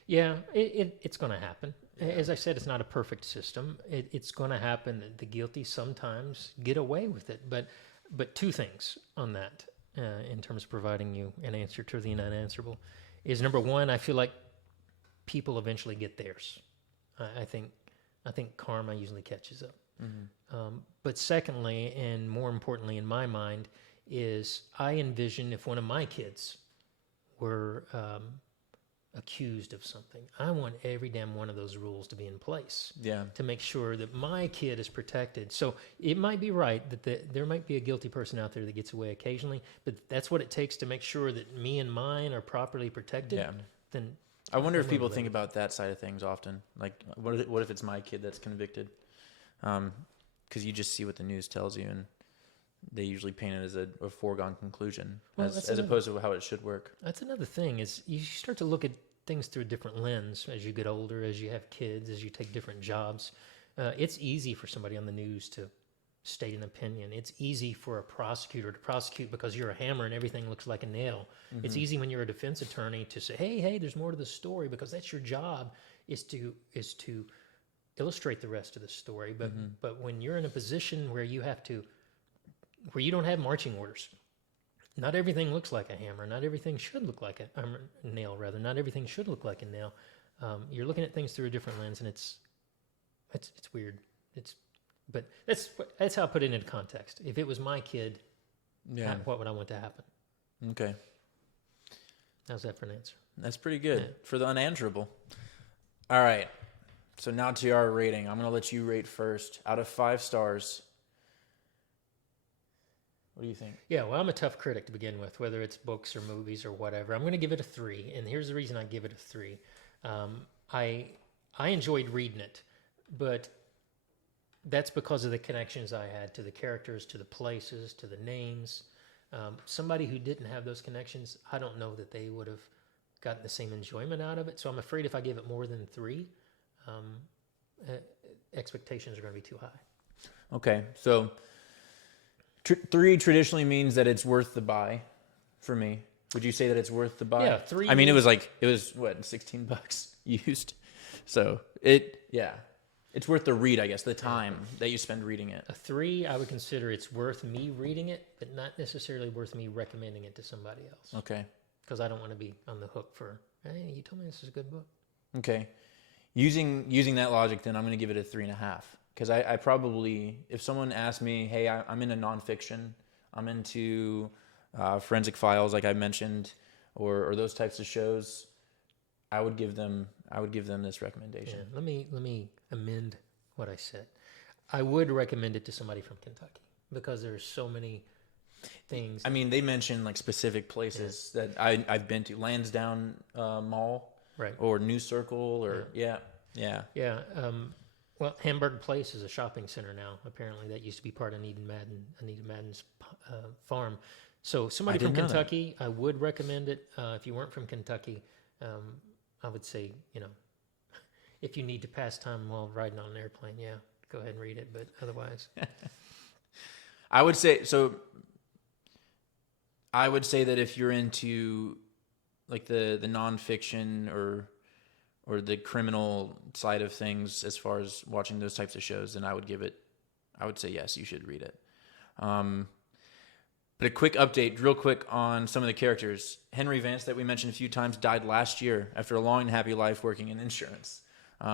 Yeah, it's going to happen. As I said, it's not a perfect system. It's going to happen that the guilty sometimes get away with it. But two things on that, in terms of providing you an answer to the unanswerable, is number one, I feel like people eventually get theirs. I think karma usually catches up. But secondly, and more importantly in my mind, is I envision if one of my kids were accused of something, I want every damn one of those rules to be in place. Yeah. To make sure that my kid is protected. So it might be right that there might be a guilty person out there that gets away occasionally, but that's what it takes to make sure that me and mine are properly protected. Yeah. Then I wonder if people think about that side of things often. Like, what if it's my kid that's convicted? Because you just see what the news tells you, and they usually paint it as a foregone conclusion, as opposed to how it should work. That's another thing, is you start to look at things through a different lens as you get older, as you have kids, as you take different jobs. It's easy for somebody on the news to state an opinion. It's easy for a prosecutor to prosecute because you're a hammer and everything looks like a nail. It's easy when you're a defense attorney to say, hey, there's more to the story, because that's your job, is to illustrate the rest of the story. But when you're in a position where you don't have marching orders, not everything looks like a hammer. Not everything should look like a nail, rather. Not everything should look like a nail. You're looking at things through a different lens, and it's weird. But that's how I put it into context. If it was my kid, what would I want to happen? Okay. How's that for an answer? That's pretty good Yeah. for the unanswerable. All right. So now to our rating. I'm going to let you rate first. Out of 5 stars, what do you think? Yeah, well, I'm a tough critic to begin with, whether it's books or movies or whatever. I'm going to give it a 3, and here's the reason I give it a 3. I enjoyed reading it, but that's because of the connections I had to the characters, to the places, to the names. Somebody who didn't have those connections, I don't know that they would have gotten the same enjoyment out of it. So I'm afraid if I give it more than 3, expectations are going to be too high. Okay, so 3 traditionally means that it's worth the buy for me. Would you say that it's worth the buy? Yeah, 3. I mean, it was what, $16 used. So it's worth the read, I guess, the time that you spend reading it. A 3, I would consider it's worth me reading it, but not necessarily worth me recommending it to somebody else. Okay. Because I don't want to be on the hook for, hey, you told me this is a good book. Okay. Using that logic, then I'm going to give it a 3.5. Because I probably, if someone asked me, hey, I'm into nonfiction, I'm into forensic files, like I mentioned, or those types of shows, I would give them this recommendation. Yeah, let me amend what I said. I would recommend it to somebody from Kentucky because there's so many things. I mean, they mentioned like specific places that I've been to, Lansdowne Mall, right, or New Circle, or yeah. Well, Hamburg Place is a shopping center now. Apparently, that used to be part of Anita Madden's farm. So somebody from Kentucky, I would recommend it. If you weren't from Kentucky, I would say, if you need to pass time while riding on an airplane, go ahead and read it. But otherwise, I would say that if you're into like the nonfiction or the criminal side of things, as far as watching those types of shows, then I would say yes, you should read it. But a quick update, real quick, on some of the characters. Henry Vance, that we mentioned a few times, died last year after a long and happy life working in insurance.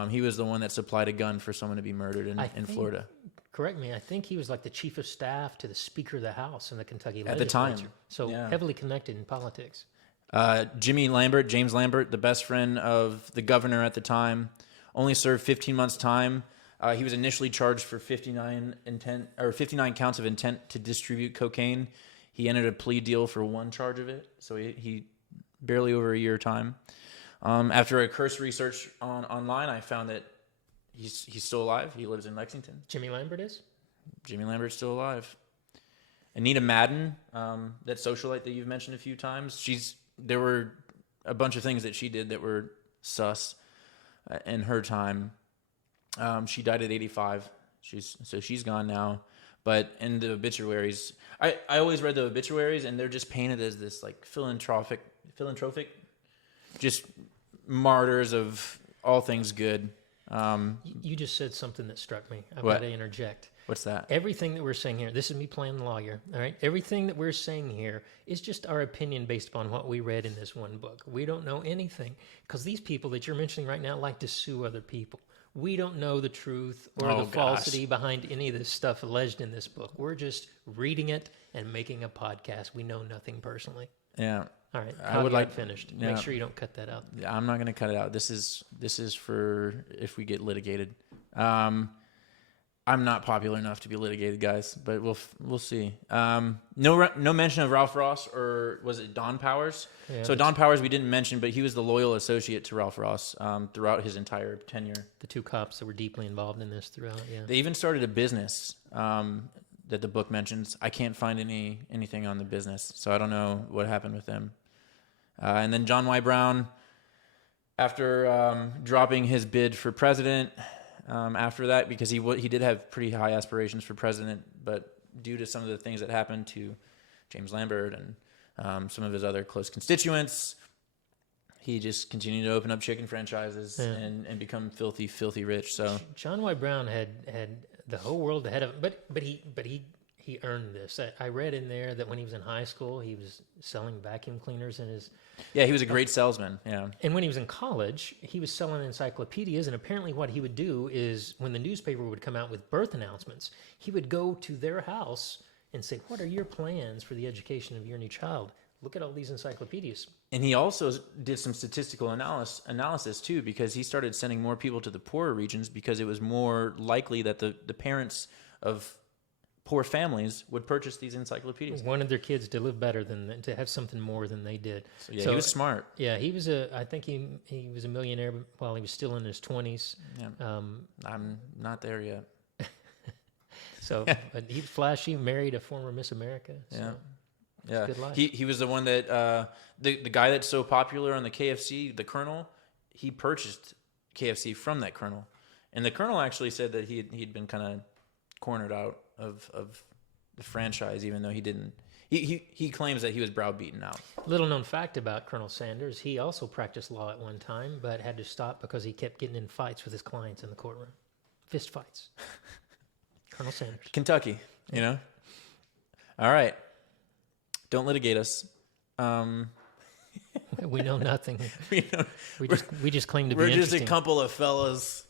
He was the one that supplied a gun for someone to be murdered in Florida. Correct me. I think he was like the chief of staff to the Speaker of the House in the Kentucky at the time. So heavily connected in politics. James Lambert, the best friend of the governor at the time, only served 15 months' time. He was initially charged for 59 counts of intent to distribute cocaine. He entered a plea deal for 1 charge of it, so he barely over a year time. After a cursory search online, I found that he's still alive. He lives in Lexington. Jimmy Lambert is? Jimmy Lambert's still alive. Anita Madden, that socialite that you've mentioned a few times, there were a bunch of things that she did that were sus in her time. She died at 85. She's gone now. But in the obituaries, I always read the obituaries, and they're just painted as this like philanthropic, just martyrs of all things good. You just said something that struck me. I've What? got to interject. What's that? Everything that we're saying here, this is me playing the lawyer, all right? Everything that we're saying here is just our opinion based upon what we read in this one book. We don't know anything because these people that you're mentioning right now like to sue other people. We don't know the truth or the falsity behind any of this stuff alleged in this book. We're just reading it and making a podcast. We know nothing personally. Yeah. All right. I would like finished. Yeah. Make sure you don't cut that out. I'm not going to cut it out. This is for if we get litigated. I'm not popular enough to be litigated, guys, but we'll see. No mention of Ralph Ross, or was it Don Powers? Yeah, so Don Powers we didn't mention, but he was the loyal associate to Ralph Ross throughout his entire tenure. The two cops that were deeply involved in this throughout, yeah. They even started a business that the book mentions. I can't find anything on the business, so I don't know what happened with them. And then John Y. Brown, after dropping his bid for president, after that, because he did have pretty high aspirations for president, but due to some of the things that happened to James Lambert and some of his other close constituents, he just continued to open up chicken franchises and become filthy rich. So John Y. Brown had the whole world ahead of him, but he earned this. I read in there that when he was in high school, he was selling vacuum cleaners in his... Yeah, he was a great salesman, yeah. And when he was in college, he was selling encyclopedias, and apparently what he would do is when the newspaper would come out with birth announcements, he would go to their house and say, what are your plans for the education of your new child? Look at all these encyclopedias. And he also did some statistical analysis too, because he started sending more people to the poorer regions because it was more likely that the parents of poor families would purchase these encyclopedias. Wanted their kids to live better to have something more than they did. So he was smart. Yeah, I think he was a millionaire while he was still in his 20s. Yeah. I'm not there yet. So, but he was flashy, married a former Miss America. So yeah. Good life. He was the one that the guy that's so popular on the KFC, the Colonel, he purchased KFC from that Colonel, and the Colonel actually said that he'd been kind of cornered out of the franchise, even though he didn't. He claims that he was browbeaten out. Little known fact about Colonel Sanders: he also practiced law at one time, but had to stop because he kept getting in fights with his clients in the courtroom, fist fights. Colonel Sanders, Kentucky, you know. All right, don't litigate us. We know nothing. We just claim to be We're just interesting. a couple of fellas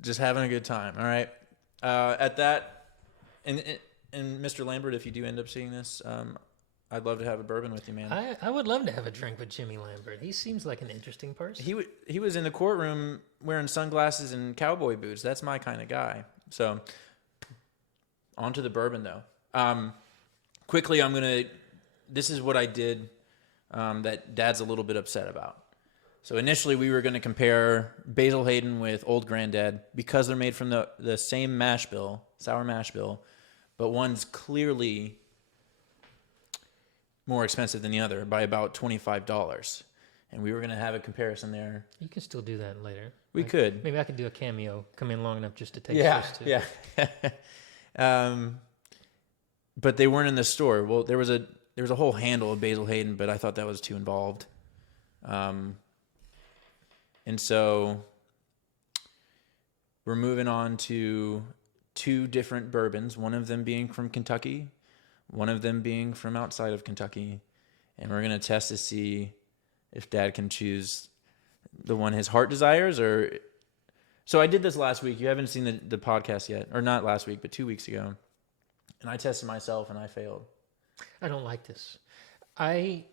just having a good time. All right. At that, and Mr. Lambert, if you do end up seeing this, I'd love to have a bourbon with you, man. I would love to have a drink with Jimmy Lambert. He seems like an interesting person. He was in the courtroom wearing sunglasses and cowboy boots. That's my kind of guy. So, on to the bourbon, though. Quickly, this is what I did that Dad's a little bit upset about. So initially, we were going to compare Basil Hayden with Old Granddad because they're made from the same mash bill, sour mash bill, but one's clearly more expensive than the other by about $25. And we were going to have a comparison there. You can still do that later. We could. Maybe I could do a cameo, come in long enough just to take this too. Yeah. But they weren't in the store. Well, there was a whole handle of Basil Hayden, but I thought that was too involved. And so we're moving on to two different bourbons, one of them being from Kentucky, one of them being from outside of Kentucky. And we're going to test to see if Dad can choose the one his heart desires. So I did this last week. You haven't seen the podcast yet, or not last week, but 2 weeks ago. And I tested myself and I failed. I don't like this. I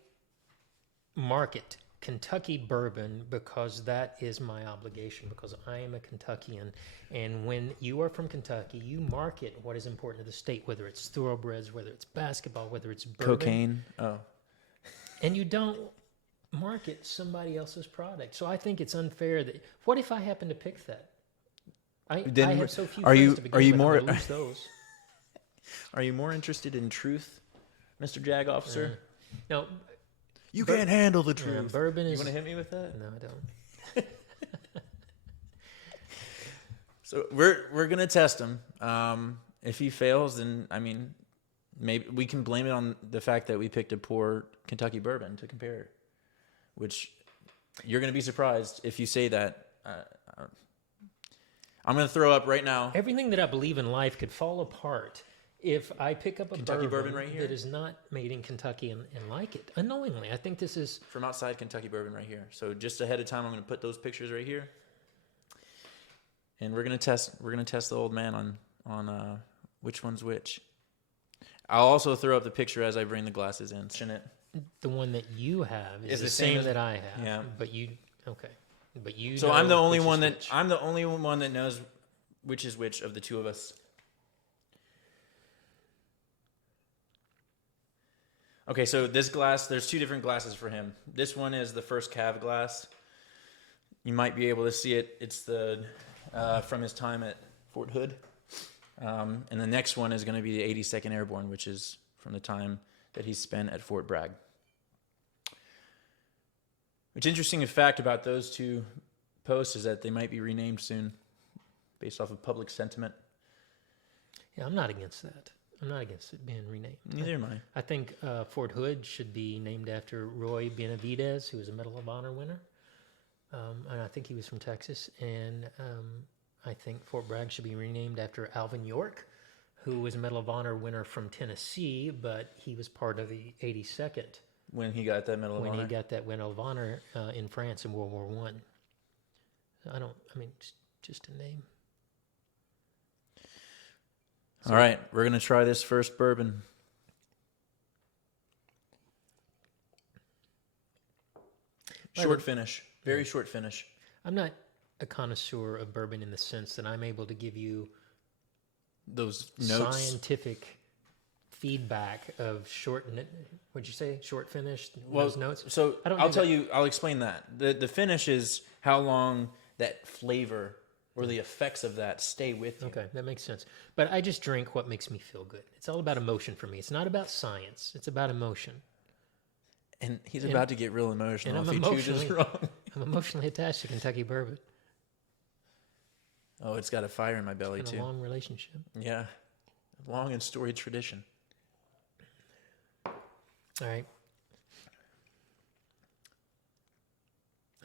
market Kentucky bourbon because that is my obligation, because I am a Kentuckian. And when you are from Kentucky, you market what is important to the state, whether it's thoroughbreds, whether it's basketball, whether it's bourbon. Cocaine. Oh. And you don't market somebody else's product. So I think it's unfair that, what if I happen to pick that? I have so few friends to begin with, I'm gonna lose those. Are you more interested in truth, Mr. Jag Officer? No. You can't handle the truth. Bourbon is... You want to hit me with that? No, I don't. So we're gonna test him. If he fails, then maybe we can blame it on the fact that we picked a poor Kentucky bourbon to compare, which you're gonna be surprised if you say that. I'm going to throw up right now. Everything that I believe in life could fall apart if I pick up a Kentucky bourbon right here? that is not made in Kentucky and like it unknowingly. I think this is From outside Kentucky bourbon right here. So just ahead of time, I'm going to put those pictures right here. And we're going to test the old man on which one's which. I'll also throw up the picture as I bring the glasses in. Shouldn't it? the one that you have is It's the the same same as- that I have. yeah. But you okay. But you So know I'm the only which is one that which. I'm the only one that knows which is which of the two of us. Okay, so this glass, there's two different glasses for him. This one is the first Cav glass. You might be able to see it. It's the from his time at Fort Hood. And the next one is going to be the 82nd Airborne, which is from the time that he spent at Fort Bragg. Which interesting fact about those two posts is that they might be renamed soon based off of public sentiment. Yeah, I'm not against that. I'm not against it being renamed. Neither am I. I think Fort Hood should be named after Roy Benavidez, who was a Medal of Honor winner. And I think he was from Texas. And I think Fort Bragg should be renamed after Alvin York, who was a Medal of Honor winner from Tennessee, but he was part of the 82nd When he got that Medal of when Honor. he got that Medal of Honor in France in World War I. Just a name. All right, we're going to try this first bourbon. Short finish. Very short finish. I'm not a connoisseur of bourbon in the sense that I'm able to give you Those notes. scientific feedback of what'd you say? Short finish? Well, those notes? So I don't I'll do tell that. you, I'll explain that. The finish is how long that flavor or the effects of that stay with you. Okay, that makes sense. But I just drink what makes me feel good. It's all about emotion for me. It's not about science. It's about emotion. And he's about to get real emotional and if I'm he chooses emotionally- wrong. I'm emotionally attached to Kentucky bourbon. Oh, it's got a fire in my belly It's too. been a long relationship. Yeah. Long and storied tradition. All right.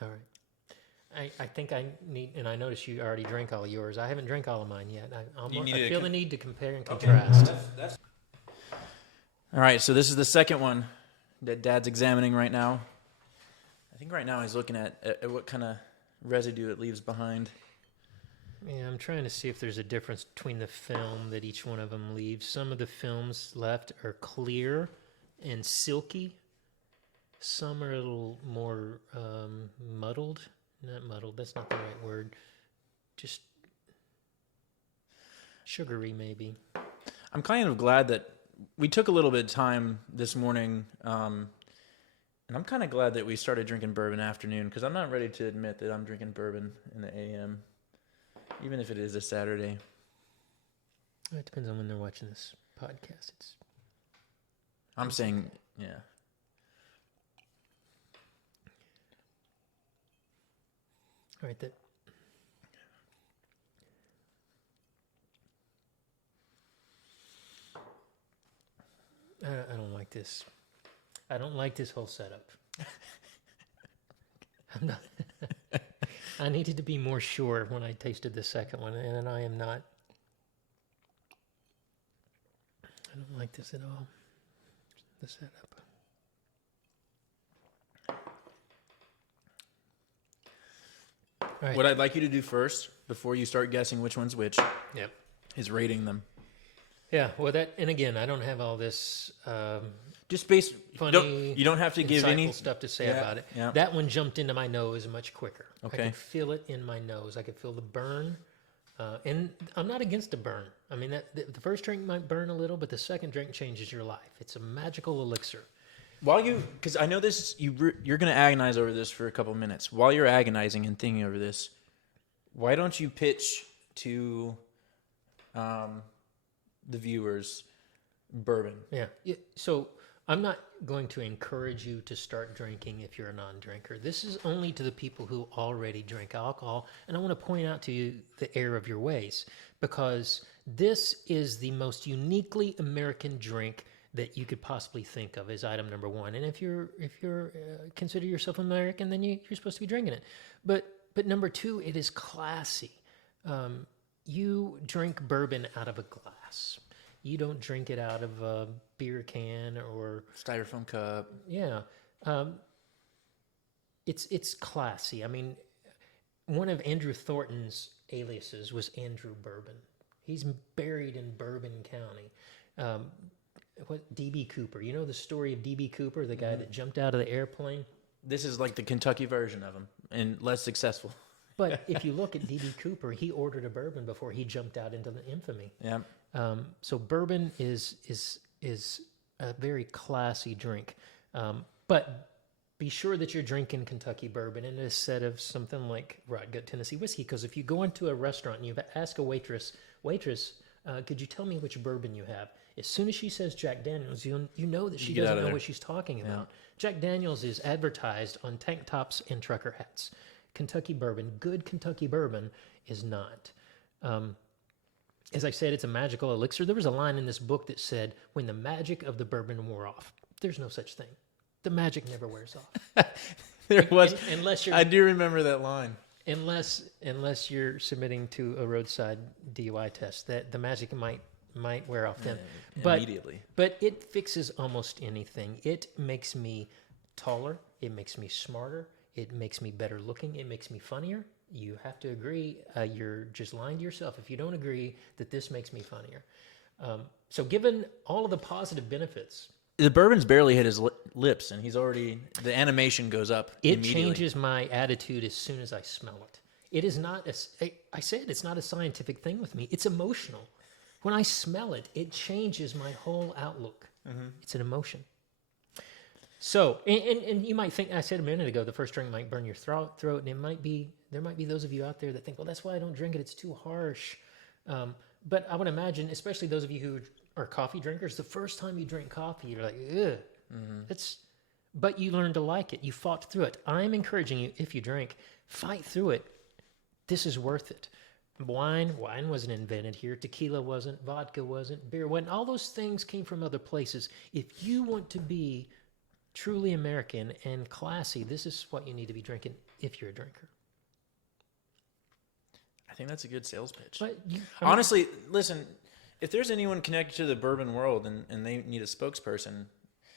All right. I think I need, and I noticed you already drank all of yours. I haven't drank all of mine yet. I feel the need to compare and contrast. All right, so this is the second one that Dad's examining right now. I think right now he's looking at what kind of residue it leaves behind. Yeah, I'm trying to see if there's a difference between the film that each one of them leaves. Some of the films left are clear and silky. Some are a little more muddled. Not muddled, that's not the right word. Just sugary, maybe. I'm kind of glad that we took a little bit of time this morning, and I'm kind of glad that we started drinking bourbon afternoon because I'm not ready to admit that I'm drinking bourbon in the AM, even if it is a Saturday. It depends on when they're watching this podcast. I'm saying, yeah. All right, I don't like this. I don't like this whole setup. I'm not. I needed to be more sure when I tasted the second one, and I am not. I don't like this at all. The setup. All right. What I'd like you to do first, before you start guessing which one's which, Yep. is rating them. Yeah. Well, and again, I don't have all this Just based. funny, You don't have to give any insightful stuff to say Yeah, about it. yeah. That one jumped into my nose much quicker. Okay. I could feel it in my nose. I could feel the burn. And I'm not against a burn. I mean, the first drink might burn a little, but the second drink changes your life. It's a magical elixir. because I know this, you're going to agonize over this for a couple minutes. While you're agonizing and thinking over this, why don't you pitch to the viewers bourbon? Yeah. So I'm not going to encourage you to start drinking if you're a non-drinker. This is only to the people who already drink alcohol. And I want to point out to you the error of your ways, because this is the most uniquely American drink that you could possibly think of as item number one. And if you're consider yourself American, then you're supposed to be drinking it. But number two, it is classy. You drink bourbon out of a glass. You don't drink it out of a beer can or Styrofoam cup. yeah. It's classy. I mean, one of Andrew Thornton's aliases was Andrew Bourbon. He's buried in Bourbon County. D.B. Cooper. You know the story of D.B. Cooper, the guy that jumped out of the airplane? This is like the Kentucky version of him, and less successful. But if you look at D.B. Cooper, he ordered a bourbon before he jumped out into the infamy. Yeah. So bourbon is a very classy drink. But be sure that you're drinking Kentucky bourbon instead of something like Rot Gut Tennessee whiskey. Because if you go into a restaurant and you ask a waitress, could you tell me which bourbon you have? As soon as she says Jack Daniels, you know that she doesn't know what she's talking about. Jack Daniels is advertised on tank tops and trucker hats. Kentucky bourbon, good Kentucky bourbon, is not. As I said, it's a magical elixir. There was a line in this book that said, when the magic of the bourbon wore off. There's no such thing. The magic never wears off. There was. Unless you're, I do remember that line. Unless you're submitting to a roadside DUI test, that the magic might wear off then. Immediately. But it fixes almost anything. It makes me taller. It makes me smarter. It makes me better looking. It makes me funnier. You have to agree. You're just lying to yourself if you don't agree that this makes me funnier. So given all of the positive benefits, the bourbon's barely hit his lips, and he's already, the animation goes up it changes my attitude as soon as I smell it. It is not, I said it's not a scientific thing with me. It's emotional. When I smell it, it changes my whole outlook. It's an emotion. So, and you might think, I said a minute ago, the first drink might burn your throat, and there might be those of you out there that think, well, that's why I don't drink it. It's too harsh. But I would imagine, especially those of you who are coffee drinkers, the first time you drink coffee, you're like, ugh. But you learn to like it. You fought through it. I'm encouraging you, if you drink, fight through it. This is worth it. Wine wasn't invented here. Tequila wasn't. Vodka wasn't. Beer wasn't. All those things came from other places. If you want to be truly American and classy, this is what you need to be drinking if you're a drinker. I think that's a good sales pitch. But honestly, listen, if there's anyone connected to the bourbon world and they need a spokesperson,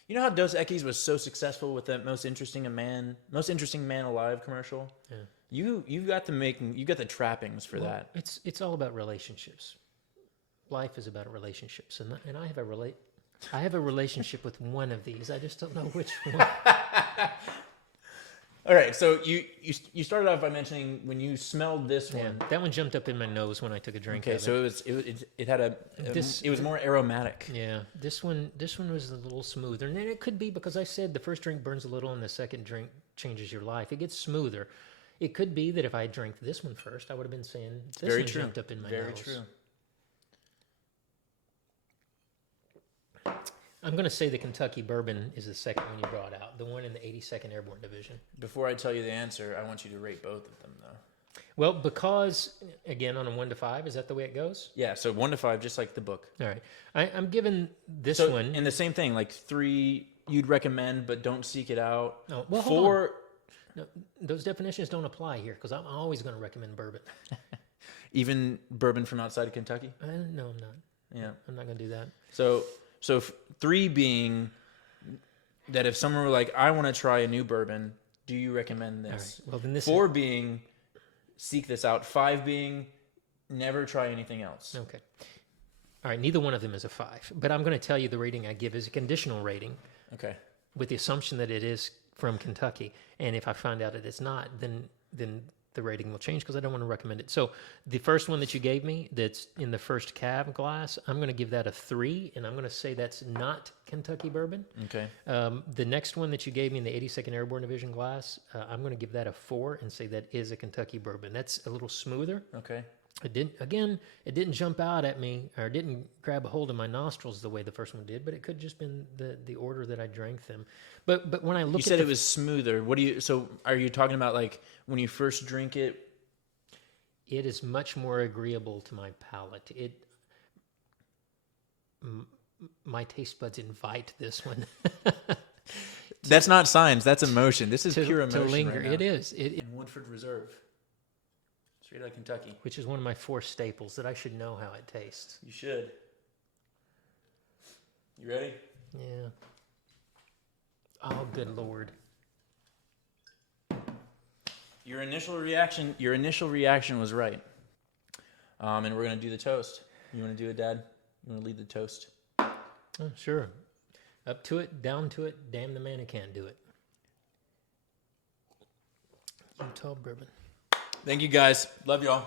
you know how Dos Equis was so successful with that most interesting man alive commercial? Yeah. You've got the trappings for that. It's all about relationships. Life is about relationships, and I have a relationship with one of these. I just don't know which one. All right, so you started off by mentioning when you smelled this one. That one jumped up in my nose when I took a drink. Okay, so it had it was more aromatic. Yeah, this one was a little smoother, and it could be because I said the first drink burns a little, and the second drink changes your life. It gets smoother. It could be that if I drank this one first, I would have been saying this one jumped up in my nose. Very true. I'm going to say the Kentucky bourbon is the second one you brought out, the one in the 82nd Airborne Division. Before I tell you the answer, I want you to rate both of them, though. Well, because, again, on a 1 to 5, is that the way it goes? Yeah, so 1 to 5, just like the book. All right. I'm giving this one... And the same thing, like 3 you'd recommend, but don't seek it out. Oh, well, 4... No, those definitions don't apply here, because I'm always going to recommend bourbon. Even bourbon from outside of Kentucky? No, I'm not. Yeah. I'm not going to do that. So 3 being that if someone were like, I want to try a new bourbon, do you recommend this? All right. Well, then 4 being, seek this out. 5 being, never try anything else. Okay. All right, neither one of them is a 5. But I'm going to tell you the rating I give is a conditional rating. Okay. With the assumption that it is from Kentucky. And if I find out that it's not, then the rating will change because I don't want to recommend it. So the first one that you gave me that's in the first cab glass, I'm going to give that a 3, and I'm going to say that's not Kentucky bourbon. Okay. The next one that you gave me in the 82nd Airborne Division glass, I'm going to give that a 4 and say that is a Kentucky bourbon. That's a little smoother. Okay. It didn't jump out at me, or it didn't grab a hold of my nostrils the way the first one did, but it could just been the order that I drank them. But when I look, you said it was smoother. So are you talking about like when you first drink it? It is much more agreeable to my palate. My taste buds invite this one. That's not science. That's emotion. This is pure emotion. To linger. Right now. It is. In Woodford Reserve. Straight out of Kentucky. which is one of my 4 staples that I should know how it tastes. You should. You ready? Yeah. Oh, good Lord. Your initial reaction was right. And we're gonna do the toast. You want to do it, Dad? You want to lead the toast? Oh, sure. Up to it, down to it, damn the man who can't do it. Utah bourbon. Thank you, guys. Love y'all.